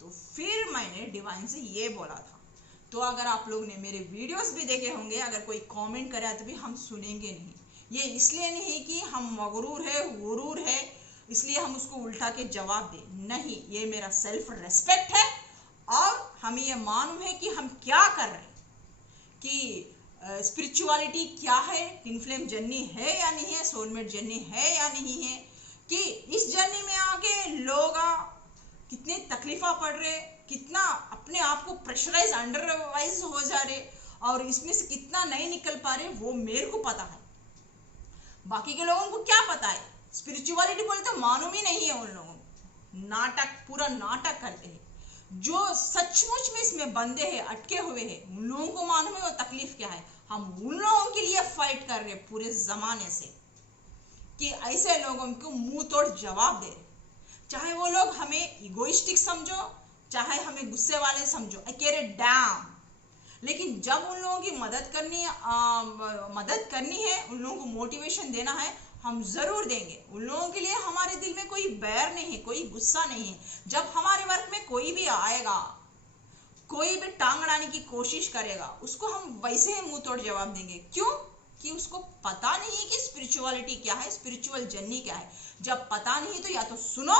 तो फिर मैंने डिवाइन से ये बोला था। तो अगर आप लोग ने मेरे वीडियोस भी देखे होंगे, अगर कोई कमेंट करे तो भी हम सुनेंगे नहीं। ये इसलिए नहीं कि हम मगरूर है, गुरूर है, इसलिए हम उसको उल्टा के जवाब दें, नहीं, ये मेरा सेल्फ रेस्पेक्ट है। और हमें ये मालूम है कि हम क्या कर रहे हैं, कि स्पिरिचुअलिटी क्या है, ट्विन फ्लेम जर्नी है या नहीं है, सोलमेट जर्नी है या नहीं है, कि इस जर्नी में आके लोग कितने तकलीफा पड़ रहे, कितना अपने आप को प्रेशराइज अंडरवाइज हो जा रहे, और इसमें से कितना नहीं निकल पा रहे, वो मेरे को पता है। बाकी के लोगों को क्या पता है, स्पिरिचुअलिटी बोले तो मालूम ही नहीं है उन लोगों को, नाटक, पूरा नाटक करते हैं। जो सचमुच में इसमें बंदे हैं, अटके हुए हैं, उन लोगों को मालूम है वो तकलीफ क्या है। हम उन लोगों के लिए फाइट कर रहे हैं पूरे जमाने से, कि ऐसे लोगों को मुंह तोड़ जवाब दे, चाहे वो लोग हमें इगोइस्टिक समझो, चाहे हमें गुस्से वाले समझो, आई केयर इट डैम। लेकिन जब उन लोगों की मदद करनी है, उन लोगों को मोटिवेशन देना है, हम जरूर देंगे। उन लोगों के लिए हमारे दिल में कोई बैर नहीं है, कोई गुस्सा नहीं है। जब हमारे वर्क में कोई भी आएगा, कोई भी टांग अड़ाने की कोशिश करेगा, उसको हम वैसे ही मुंह तोड़ जवाब देंगे। क्यों? कि उसको पता नहीं है कि स्पिरिचुअलिटी क्या है, स्पिरिचुअल जर्नी क्या है। जब पता नहीं तो या तो सुनो,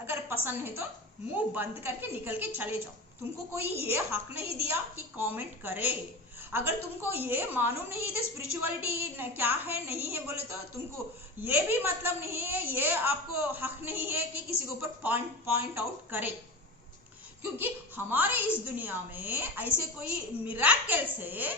अगर पसंद है तो मुंह बंद करके निकल के चले जाओ। तुमको कोई ये हक नहीं दिया कि कमेंट करे। अगर तुमको ये मालूम नहीं है स्पिरिचुअलिटी क्या है नहीं है बोले, तो तुमको ये भी मतलब नहीं है, ये आपको हक नहीं है कि किसी के ऊपर पॉइंट आउट करे। क्योंकि हमारे इस दुनिया में ऐसे कोई मिराकल्स है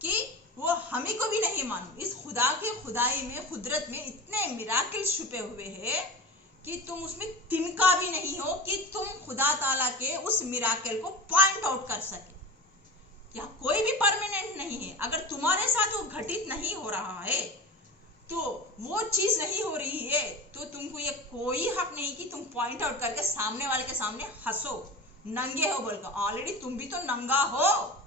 कि वो हमें को भी नहीं मालूम। इस खुदा के खुदाई में, कुदरत में इतने मिराकल्स छुपे हुए हैं कि तुम उसमें तिनका भी नहीं हो कि तुम खुदा ताला के उस मिराकल को पॉइंट आउट कर सके। या कोई भी परमानेंट नहीं है। अगर तुम्हारे साथ वो घटित नहीं हो रहा है, तो वो चीज नहीं हो रही है, तो तुमको ये कोई हक नहीं कि तुम पॉइंट आउट करके सामने वाले के सामने हंसो, नंगे हो बोलकर। ऑलरेडी तुम भी तो नंगा हो।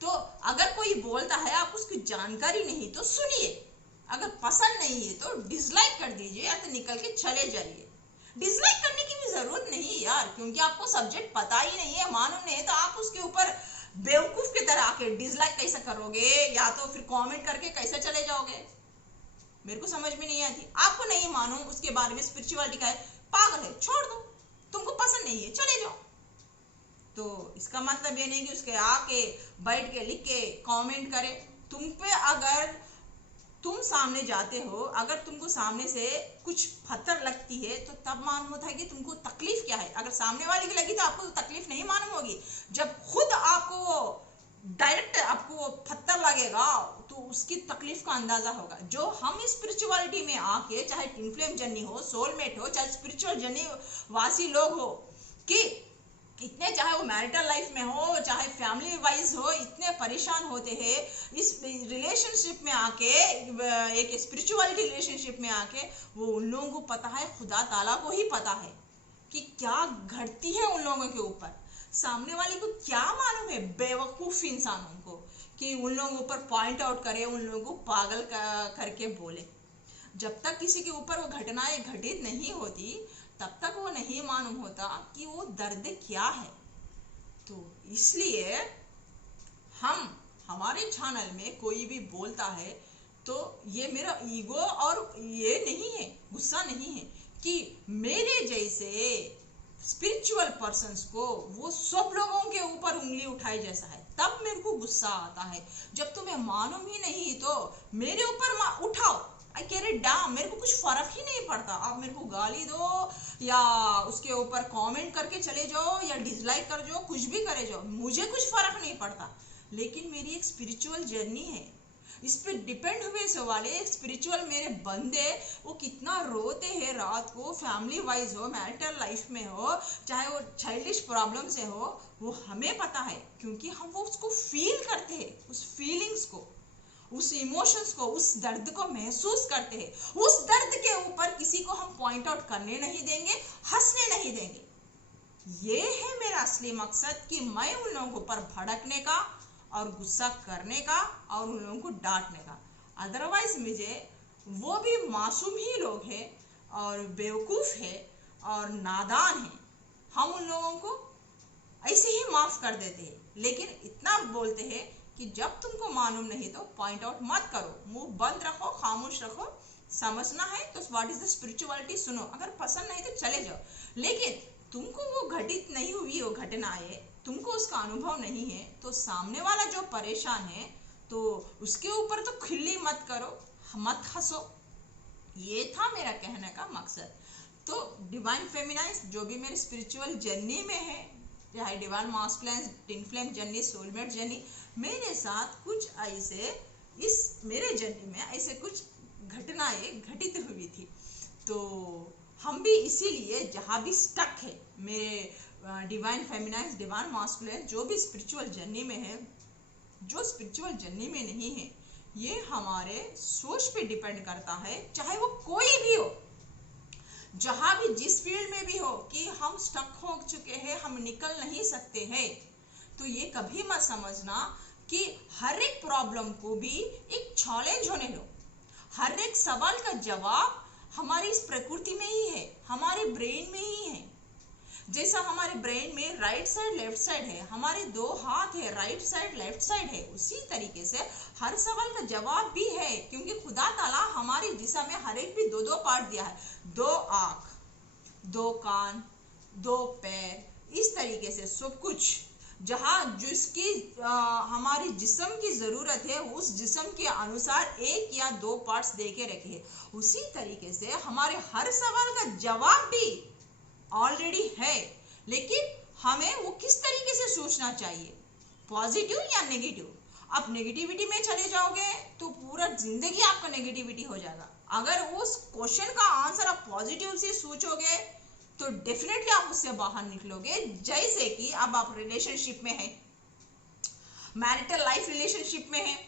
तो अगर कोई बोलता है, आप उसकी जानकारी नहीं तो सुनिए, अगर पसंद नहीं है तो डिसलाइक कर दीजिए या तो निकल के चले जाइए। डिसलाइक करने की भी जरूरत नहीं यार, क्योंकि आपको सब्जेक्ट पता ही नहीं है, मालूम नहीं है, तो आप उसके ऊपर बेवकूफ की तरह आके डिसलाइक कैसे करोगे, या तो फिर कमेंट करके कैसे चले जाओगे, मेरे को समझ में नहीं आती। आपको नहीं मालूम उसके बारे में, स्पिरिचुअलिटी का है, पागल है, छोड़ दो, तुमको पसंद नहीं है, चले जाओ। तो इसका मतलब ये नहीं कि उसके आके बैठ के लिख के कमेंट करे। तुम पे अगर तुम सामने जाते हो, अगर तुमको सामने से कुछ पत्थर लगती है तो तब मालूम होता है कि तुमको तकलीफ क्या है। अगर सामने वाले की लगी तो आपको तो तकलीफ नहीं मालूम होगी। जब खुद आपको डायरेक्ट आपको पत्थर लगेगा तो उसकी तकलीफ का अंदाजा होगा। जो हम स्पिरिचुअलिटी में आके, चाहे ट्विन फ्लेम जर्नी हो, सोलमेट हो, चाहे स्पिरिचुअल जर्नी वासी लोग हो, कि इतने, चाहे वो मैरिटल लाइफ में हो, चाहे फैमिली वाइज हो, इतने परेशान होते हैं इस रिलेशनशिप में आके, एक स्पिरिचुअलिटी रिलेशनशिप में आके, वो उन लोगों को पता है, खुदा ताला को ही पता है कि क्या घटती है उन लोगों के ऊपर। सामने वाले को क्या मालूम है, बेवकूफ इंसानों को, कि उन लोगों पर पॉइंट आउट करे, उन लोगों को पागल करके बोले। जब तक किसी के ऊपर वो घटनाएं घटित नहीं होती तब तक वो नहीं मालूम होता कि वो दर्द क्या है। तो इसलिए हमारे चैनल में कोई भी बोलता है तो ये मेरा ईगो और ये नहीं है, गुस्सा नहीं है कि मेरे जैसे स्पिरिचुअल पर्सन्स को वो सब लोगों के ऊपर उंगली उठाए जैसा है, तब मेरे को गुस्सा आता है। जब तुम्हें मालूम ही नहीं तो मेरे ऊपर उठाओ, आई केयर इट डाउन, मेरे को कुछ फर्क ही नहीं पड़ता। आप मेरे को गाली दो या उसके ऊपर कमेंट करके चले जाओ या डिसलाइक कर जाओ, कुछ भी करे जाओ, मुझे कुछ फर्क नहीं पड़ता। लेकिन मेरी एक स्पिरिचुअल जर्नी है, इस पे डिपेंड हुए से वाले स्पिरिचुअल मेरे बंदे वो कितना रोते हैं रात को, फैमिली वाइज हो, मैरिटल लाइफ में हो, चाहे वो चाइल्डिश प्रॉब्लम से हो, वो हमें पता है क्योंकि हम वो उसको फील करते हैं, उस फीलिंग्स को, उस इमोशंस को, उस दर्द को महसूस करते हैं। उस दर्द के ऊपर किसी को हम पॉइंट आउट करने नहीं देंगे, हंसने नहीं देंगे। ये है मेरा असली मकसद कि मैं उन लोगों के ऊपर भड़कने का और गुस्सा करने का और उन लोगों को डांटने का। अदरवाइज मुझे वो भी मासूम ही लोग हैं और बेवकूफ़ है और नादान है, हम उन लोगों को ऐसे ही माफ़ कर देते हैं। लेकिन इतना बोलते हैं कि जब तुमको मालूम नहीं तो पॉइंट आउट मत करो, मुंह बंद रखो, खामोश रखो। समझना है तो व्हाट इज द स्पिरिचुअलिटी सुनो, अगर पसंद नहीं तो चले जाओ। लेकिन तुमको वो घटित नहीं हुई वो घटनाएं, तुमको उसका अनुभव नहीं है तो सामने वाला जो परेशान है तो उसके ऊपर तो खिल्ली मत करो, मत हंसो। ये था मेरा कहने का मकसद। तो डिवाइन फेमिनाइन जो भी मेरी स्पिरिचुअल जर्नी में है, चाहे divine masculine, twin flame journey, soulmate journey, मेरे साथ कुछ ऐसे इस मेरे जर्नी में ऐसे कुछ घटनाएं घटित हुई थी। तो हम भी इसीलिए जहाँ भी स्टक है मेरे डिवाइन फेमिनाइन, डिवाइन मास्कुलिन जो भी स्पिरिचुअल जर्नी में है, जो स्पिरिचुअल जर्नी में नहीं है, ये हमारे सोच पे डिपेंड करता है, चाहे वो कोई भी हो, जहाँ भी जिस फील्ड में भी हो, कि हम स्टक हो चुके हैं, हम निकल नहीं सकते हैं। तो ये कभी मत समझना कि हर एक प्रॉब्लम को भी एक चैलेंज होने दो। हर एक सवाल का जवाब हमारी इस प्रकृति में ही है, हमारे ब्रेन में ही है। जैसा हमारे ब्रेन में राइट साइड लेफ्ट साइड है, हमारे दो हाथ है, राइट साइड लेफ्ट साइड है, उसी तरीके से हर सवाल का जवाब भी है। क्योंकि खुदा ताला हमारी जिस्म में हर एक भी दो दो पार्ट दिया है, दो आँख, दो कान, दो पैर, इस तरीके से सब कुछ जहाँ जिसकी हमारी जिस्म की ज़रूरत है उस जिस्म के अनुसार एक या दो पार्ट्स दे के रखे हैं। उसी तरीके से हमारे हर सवाल का जवाब भी ऑलरेडी है, लेकिन हमें वो किस तरीके से सोचना चाहिए, पॉजिटिव या नेगेटिव। आप नेगेटिविटी में चले जाओगे तो पूरा जिंदगी आपका नेगेटिविटी हो जाएगा। अगर उस क्वेश्चन का आंसर आप पॉजिटिव से सोचोगे तो डेफिनेटली आप उससे बाहर निकलोगे। जैसे कि अब आप रिलेशनशिप में हैं, मैरिटल लाइफ रिलेशनशिप में हैं,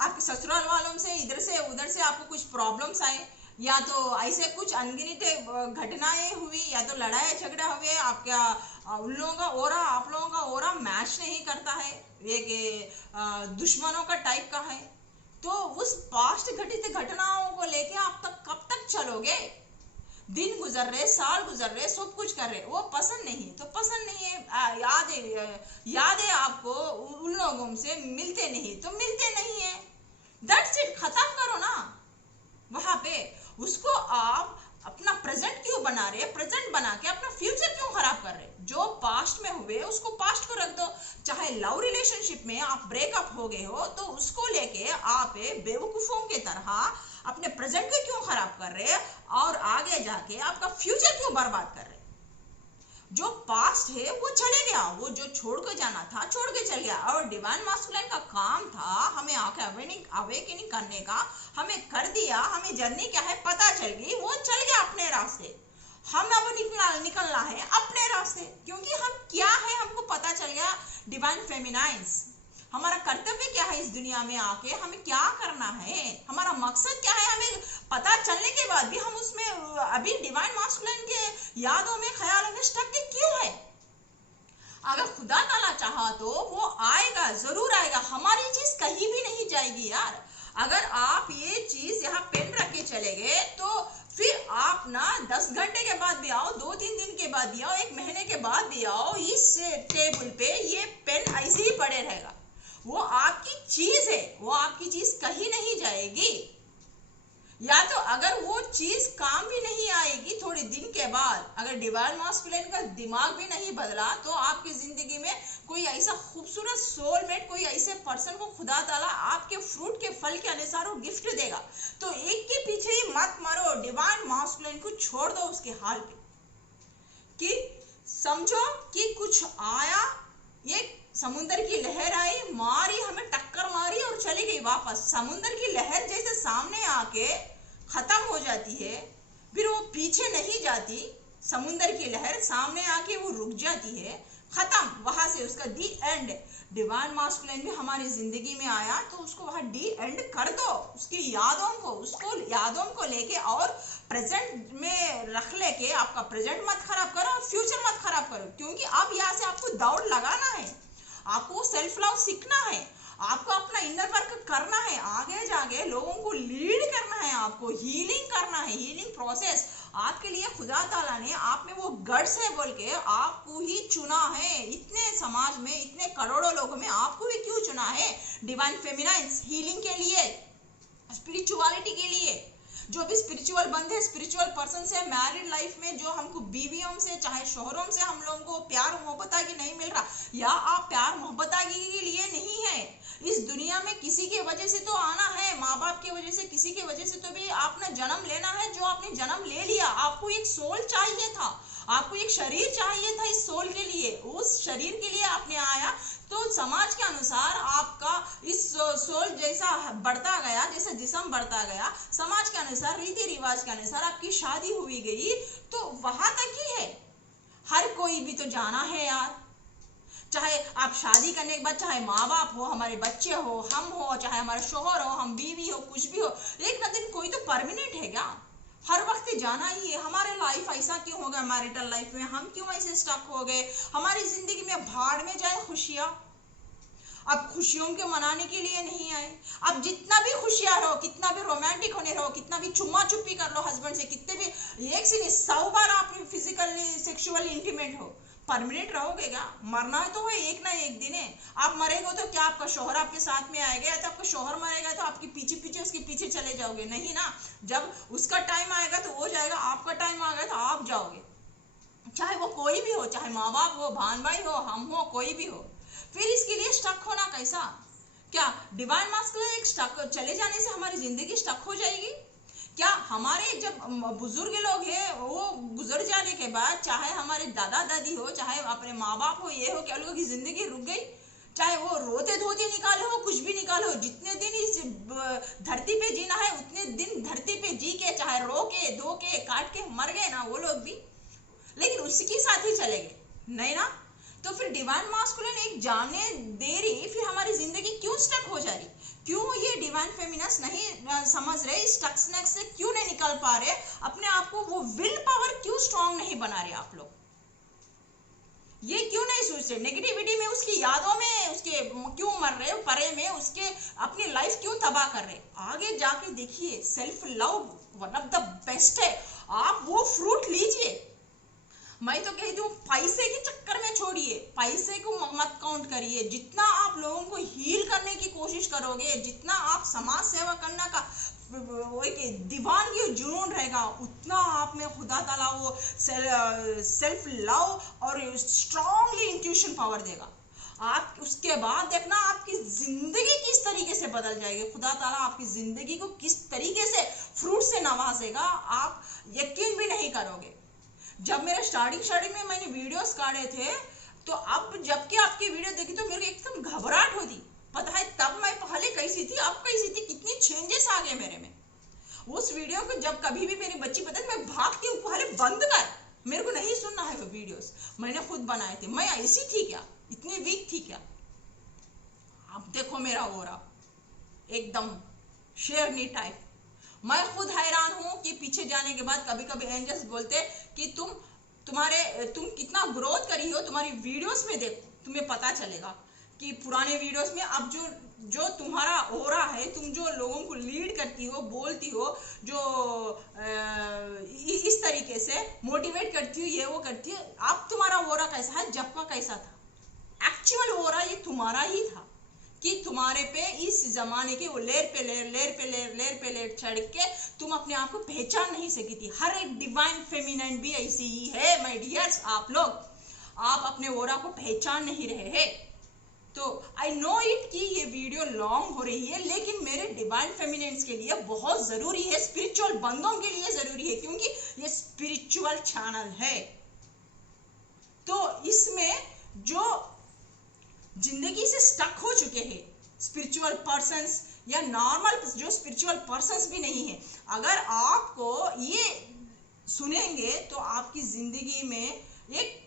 आपके ससुराल वालों से इधर से उधर से आपको कुछ प्रॉब्लम्स आए, या तो ऐसे कुछ अनगिनत घटनाएं हुई, या तो लड़ाई झगड़ा हुए, आपका उन लोगों का ओरा आप लोगों का ओरा मैच नहीं करता है, एक दुश्मनों का टाइप का है, तो उस पास्ट घटित घटनाओं को लेके आप तक कब तक चलोगे? दिन गुजर रहे, साल गुजर रहे, सब कुछ कर रहे, वो पसंद नहीं तो पसंद नहीं है, याद है आपको, उन लोगों से मिलते नहीं तो मिलते नहीं है, दैट्स इट, खत्म करो ना। वहां पे उसको आप अपना प्रेजेंट क्यों बना रहे, प्रेजेंट बना के अपना फ्यूचर क्यों खराब कर रहे? जो पास्ट में हुए उसको पास्ट को रख दो। चाहे लव रिलेशनशिप में आप ब्रेकअप हो गए हो तो उसको लेके आप बेवकूफों की तरह अपने प्रेजेंट को क्यों खराब कर रहे हैं और आगे जाके आपका फ्यूचर क्यों बर्बाद कर रहे? जो पास्ट है वो चले गया, वो जो छोड़ के जाना था छोड़ के चल गया। और डिवाइन मास्कुलिन का काम था हमें आके अवेकनिंग करने का, हमें कर दिया, हमें जर्नी क्या है पता चल गई, वो चल गया अपने रास्ते। हम अब निकलना है अपने रास्ते, क्योंकि हम क्या है हमको पता चल गया। डिवाइन फेमिनाइन्स हमारा कर्तव्य क्या है इस दुनिया में आके, हमें क्या करना है, हमारा मकसद क्या है, हमें पता चलने के बाद भी हम उसमें अभी डिवाइन मास्कुलिन के यादों में, ख्यालों में स्टक क्यों है? अगर खुदा ताला चाहा तो वो आएगा, जरूर आएगा। हमारी चीज कहीं जाएगी यार। अगर आप ये चीज यहाँ पेन रख के चले गए तो फिर आप ना 10 घंटे के बाद भी आओ, 2-3 दिन के बाद भी आओ, 1 महीने के बाद भी आओ, इस टेबल पे ये पेन ऐसे ही पड़े रहेगा। वो आपकी चीज है, वो आपकी चीज कहीं नहीं जाएगी। या तो अगर वो चीज काम भी नहीं आएगी थोड़े दिन के बाद, अगर डिवाइन मास्कुलिन का दिमाग भी नहीं बदला, तो आपकी जिंदगी में कोई ऐसा खूबसूरत सोलमेट, कोई ऐसे पर्सन को खुदा ताला आपके फ्रूट के फल के अनुसार वो गिफ्ट देगा। तो एक के पीछे ही मत मरो, डिवाइन मास्कुलिन को छोड़ दो उसके हाल पे। कि समझो कि कुछ आया, ये समुद्र की लहर आई, मारी, हमें टक्कर मारी और चली गई वापस। समुद्र की लहर जैसे सामने आके खत्म हो जाती है, फिर वो पीछे नहीं जाती। समुद्र की लहर सामने आके वो रुक जाती है, खत्म, वहां से उसका दी एंड। डिवाइन मास्कुलिन भी हमारी जिंदगी में आया तो उसको वहां डी एंड कर दो, उसकी यादों को लेके और प्रेजेंट में रख लेके आपका प्रेजेंट मत खराब करो और फ्यूचर मत खराब करो। क्योंकि अब यहाँ से आपको दौड़ लगाना है, आपको सेल्फ लव सीखना है, आपको अपना इनर वर्क करना है, आगे जाके लोगों को लीड करना है, आपको हीलिंग करना है। हीलिंग प्रोसेस आपके लिए खुदा ताला ने आप में वो गट्स है बोल के आपको ही चुना है। इतने समाज में, इतने करोड़ों लोगों में आपको ही क्यों चुना है? डिवाइन फेमिनाइन हीलिंग के लिए, स्पिरिचुअलिटी के लिए। जो भी स्पिरिचुअल बंदे, स्पिरिचुअल पर्सन से, मैरिड लाइफ में जो हमको बीवियों से चाहे शोहरों से हम लोगों को प्यार मोहब्बत की नहीं मिल रहा, या आप प्यार मोहब्बत के लिए नहीं है इस दुनिया में, किसी के वजह से तो आना है, माँ बाप की वजह से, किसी की वजह से तो भी आपने जन्म लेना है। जो आपने जन्म ले लिया, आपको एक सोल चाहिए था, आपको एक शरीर चाहिए था इस सोल के लिए, उस शरीर के लिए आपने आया। तो समाज के अनुसार आपका इस सोल जैसा बढ़ता गया, जैसे जिस्म बढ़ता गया, समाज के अनुसार, रीति रिवाज के अनुसार आपकी शादी हुई गई, तो वहां तक ही है। हर कोई भी तो जाना है यार। चाहे आप शादी करने के बाद, चाहे माँ बाप हो, हमारे बच्चे हो, हम हो, चाहे हमारे शोहर हो, हम बीवी हो, कुछ भी हो, एक ना दिन कोई तो परमानेंट है क्या? हर वक्त जाना ही है। हमारे लाइफ ऐसा क्यों हो गया? मैरिटल लाइफ में हम क्यों ऐसे स्टक हो गए? हमारी जिंदगी में भाड़ में जाए खुशियां। अब खुशियों के मनाने के लिए नहीं आए। अब जितना भी खुशियां रहो, कितना भी रोमांटिक होने रहो, कितना भी चुम्मा चुप्पी कर लो हस्बैंड से, कितने भी एक से नहीं 100 बार आप फिजिकली सेक्सुअली इंटीमेट हो, परमानेंट रहोगे क्या? मरना तो है, एक ना एक दिन है। आप मरेंगे तो क्या आपका शोहर आपके साथ में आएगा, या तो आपका शोहर मरेगा तो आपके पीछे पीछे उसके पीछे चले जाओगे? नहीं ना। जब उसका टाइम आएगा तो वो जाएगा, आपका टाइम आएगा तो आप जाओगे। चाहे वो कोई भी हो, चाहे माँ बाप हो, भान भाई हो, हम हो, कोई भी हो। फिर इसके लिए स्टक होना कैसा? क्या डिवाइन मास्कुलिन एक स्टक चले जाने से हमारी जिंदगी स्टक हो जाएगी क्या? हमारे जब बुजुर्ग लोग हैं वो गुजर जाने के बाद, चाहे हमारे दादा दादी हो, चाहे अपने माँ बाप हो, ये हो, क्या लोगों की जिंदगी रुक गई? चाहे वो रोते धोते निकाले हो, कुछ भी निकालो, जितने दिन इस धरती पे जीना है उतने दिन धरती पे जी के, चाहे रो के, धो के, काट के मर गए ना वो लोग भी, लेकिन उसके साथ ही चले गए, नहीं ना। तो फिर डिवाइन मास्कुलिन एक जाने दे रही, फिर हमारी जिंदगी क्यों स्टक हो जा रही? क्यों ये डिवाइन फेमिनस नहीं समझ रहे? स्टकनेस से क्यों नहीं निकल पा रहे? अपने आप को वो विल पावर क्यों स्ट्रांग नहीं बना रहे आप लोग? ये क्यों नहीं सोच रहे? नेगेटिविटी में, उसकी यादों में उसके क्यों मर रहे हो? परे में उसके अपनी लाइफ क्यों तबाह कर रहे? आगे जाके देखिए, self love one of the best है। आप वो फ्रूट लीजिए। मैं तो कहती हूँ पैसे के चक्कर में छोड़िए, पैसे को मत काउंट करिए। जितना आप लोगों को हील करने की कोशिश करोगे, जितना आप समाज सेवा करने का वो एक दीवानगी जुनून रहेगा, उतना आप में खुदा ताला वो सेल्फ लव और स्ट्रांगली इंट्यूशन पावर देगा। आप उसके बाद देखना आपकी जिंदगी किस तरीके से बदल जाएगी। खुदा ताला आपकी जिंदगी को किस तरीके से फ्रूट से नवाजेगा, आप यकीन भी नहीं करोगे। जब मेरे स्टार्टिंग में मैंने वीडियोस काटे थे, तो अब जबकि आपकी वीडियो देखी तो मेरे को एकदम घबराहट होती। पता है तब मैं पहले कैसी थी, अब कैसी थी, कितनी चेंजेस आ गए मेरे में। उस वीडियो को जब कभी भी मेरी बच्ची पता है मैं भागती हूँ, पहले बंद कर, मेरे को नहीं सुनना है वो वीडियोस, मैंने खुद बनाए थे। मैं ऐसी थी क्या? इतनी वीक थी क्या? अब देखो मेरा ओरा एकदम शेरनी टाइप। मैं खुद हैरान हूं कि पीछे जाने के बाद कभी कभी एंजल्स बोलते कि तुम कितना ग्रोथ करी हो, तुम्हारी वीडियोस में देखो, तुम्हें पता चलेगा कि पुराने वीडियोस में अब जो जो तुम्हारा ओरा है, तुम जो लोगों को लीड करती हो, बोलती हो, जो इस तरीके से मोटिवेट करती हो, ये वो करती हो, अब तुम्हारा ओरा कैसा है, जब का कैसा था? एक्चुअल ओरा ये तुम्हारा ही था कि तुम्हारे पे इस जमाने के वो लेयर पे लेयर चढ़ के तुम अपने आप को पहचान नहीं सकी थी। हर एक डिवाइन फेमिनाइन भी ऐसी ही है माय डियर्स। आप लोग आप अपने ओरा को पहचान नहीं रहे हैं। तो आई नो इट कि ये वीडियो लॉन्ग हो रही है, लेकिन मेरे डिवाइन फेमिनाइन्स के लिए बहुत जरूरी है, स्पिरिचुअल बंदों के लिए जरूरी है, क्योंकि ये स्पिरिचुअल चैनल है। तो इसमें जो जिंदगी से स्टक हो चुके हैं स्पिरिचुअल पर्सन्स या नॉर्मल जो स्पिरिचुअल पर्सन्स भी नहीं है, अगर आपको ये सुनेंगे तो आपकी जिंदगी में एक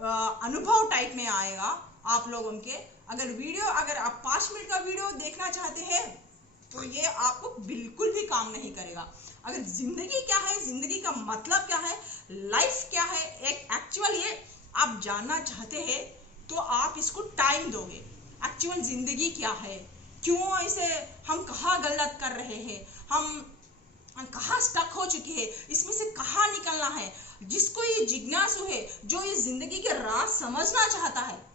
अनुभव टाइप में आएगा आप लोगों के। अगर आप 5 मिनट का वीडियो देखना चाहते हैं तो ये आपको बिल्कुल भी काम नहीं करेगा। अगर जिंदगी क्या है, जिंदगी का मतलब क्या है, लाइफ क्या है, एक एक्चुअल ये आप जानना चाहते हैं तो आप इसको टाइम दोगे। एक्चुअल जिंदगी क्या है, क्यों ऐसे हम कहाँ गलत कर रहे हैं, हम कहाँ स्टक हो चुके हैं, इसमें से कहाँ निकलना है। जिसको ये जिज्ञासु है, जो ये जिंदगी के राज समझना चाहता है,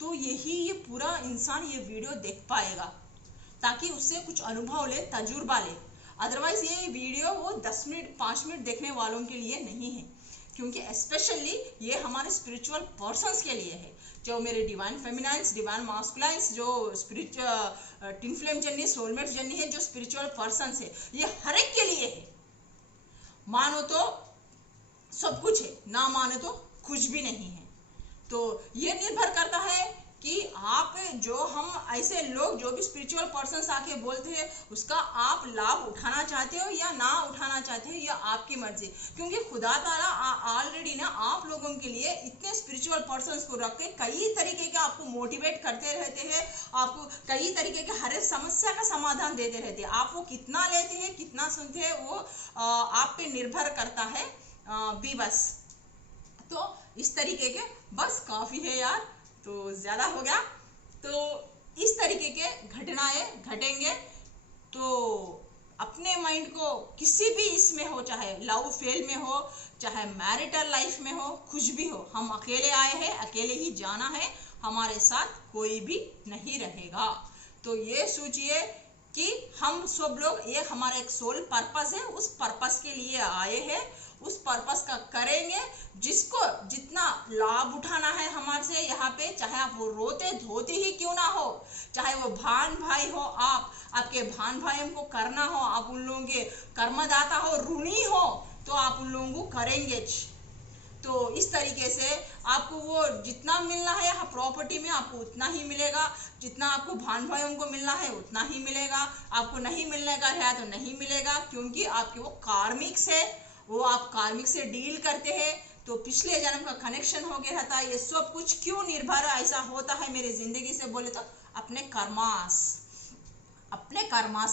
तो ये पूरा इंसान ये वीडियो देख पाएगा ताकि उससे कुछ अनुभव ले, तजुर्बा ले। अदरवाइज ये वीडियो वो 10 मिनट 5 मिनट देखने वालों के लिए नहीं है, क्योंकि स्पेशली ये हमारे स्पिरिचुअल पर्सन्स के लिए है, जो मेरे डिवाइन फेमिनाइन्स, डिवाइन मास्कुलाइन्स, जो spiritual twin flame journey, soulmate journey है, जो स्पिरिचुअल पर्सन्स है, ये हर एक के लिए है। मानो तो सब कुछ है, ना मानो तो कुछ भी नहीं है। तो ये निर्भर करता है कि आप जो हम ऐसे लोग जो भी स्पिरिचुअल पर्सन्स आके बोलते हैं उसका आप लाभ उठाना चाहते हो या ना उठाना चाहते हो, या आपकी मर्जी। क्योंकि खुदा ताला ऑलरेडी ना आप लोगों के लिए इतने स्पिरिचुअल पर्सन्स को रख के कई तरीके के आपको मोटिवेट करते रहते हैं, आपको कई तरीके के हर एक समस्या का समाधान देते रहते हैं। आप वो कितना लेते हैं, कितना सुनते हैं, वो आप पे निर्भर करता है भी बस। तो इस तरीके के बस काफ़ी है यार, तो ज़्यादा हो गया। तो इस तरीके के घटनाएं घटेंगे तो अपने माइंड को किसी भी इसमें हो, चाहे लव फेल में हो, चाहे मैरिटल लाइफ में हो, कुछ भी हो, हम अकेले आए हैं, अकेले ही जाना है, हमारे साथ कोई भी नहीं रहेगा। तो ये सोचिए कि हम सब लोग हमारा एक सोल पर्पस है, उस पर्पस के लिए आए हैं, उस पर्पस का करेंगे। जिसको जितना लाभ उठाना है हमारे से यहाँ पे, चाहे आप वो रोते धोते ही क्यों ना हो, चाहे वो भान भाई हो, आपके भान भाई को करना हो, आप उन लोगों के कर्मदाता हो, ऋणी हो, तो आप उन लोगों को करेंगे। तो इस तरीके से आपको वो जितना मिलना है यहाँ प्रॉपर्टी में आपको उतना ही मिलेगा, जितना आपको भान भाइयों को मिलना है उतना ही मिलेगा। आपको नहीं मिलने का है तो नहीं मिलेगा, क्योंकि आपके वो कार्मिक्स है, वो आप कार्मिक से डील करते हैं, तो पिछले जन्म का कनेक्शन हो गया रहता है। ये सब कुछ क्यों निर्भर ऐसा होता है मेरी जिंदगी से बोले तो अपने कर्मास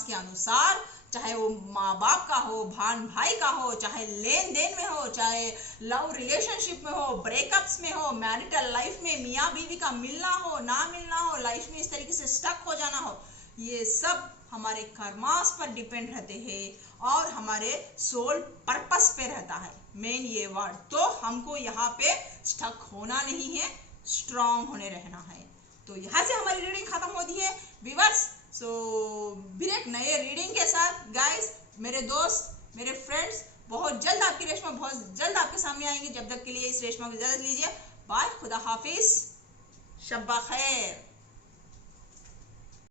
के अनुसार, चाहे वो माँ बाप का हो, भान भाई का हो, चाहे लेन देन में हो, चाहे लव रिलेशनशिप में हो, ब्रेकअप्स में हो, मैरिटल लाइफ में मियाँ बीवी का मिलना हो ना मिलना हो, लाइफ में इस तरीके से स्टक हो जाना हो, ये सब हमारे कर्मास पर डिपेंड रहते हैं और हमारे सोल पर्पस पे रहता है मेन ये वर्ड। तो हमको यहाँ पे स्टक होना नहीं है, स्ट्रांग होने रहना है। तो यहाँ से हमारी रीडिंग खत्म होती है व्यूअर्स। सो फिर एक नए रीडिंग के साथ गाइस, मेरे दोस्त, मेरे फ्रेंड्स, बहुत जल्द आपकी रेशमा बहुत जल्द आपके सामने आएंगे। जब तक के लिए इस रेशमा को इजाजत लीजिए, बाय, खुदा हाफिज, शब्बा खैर।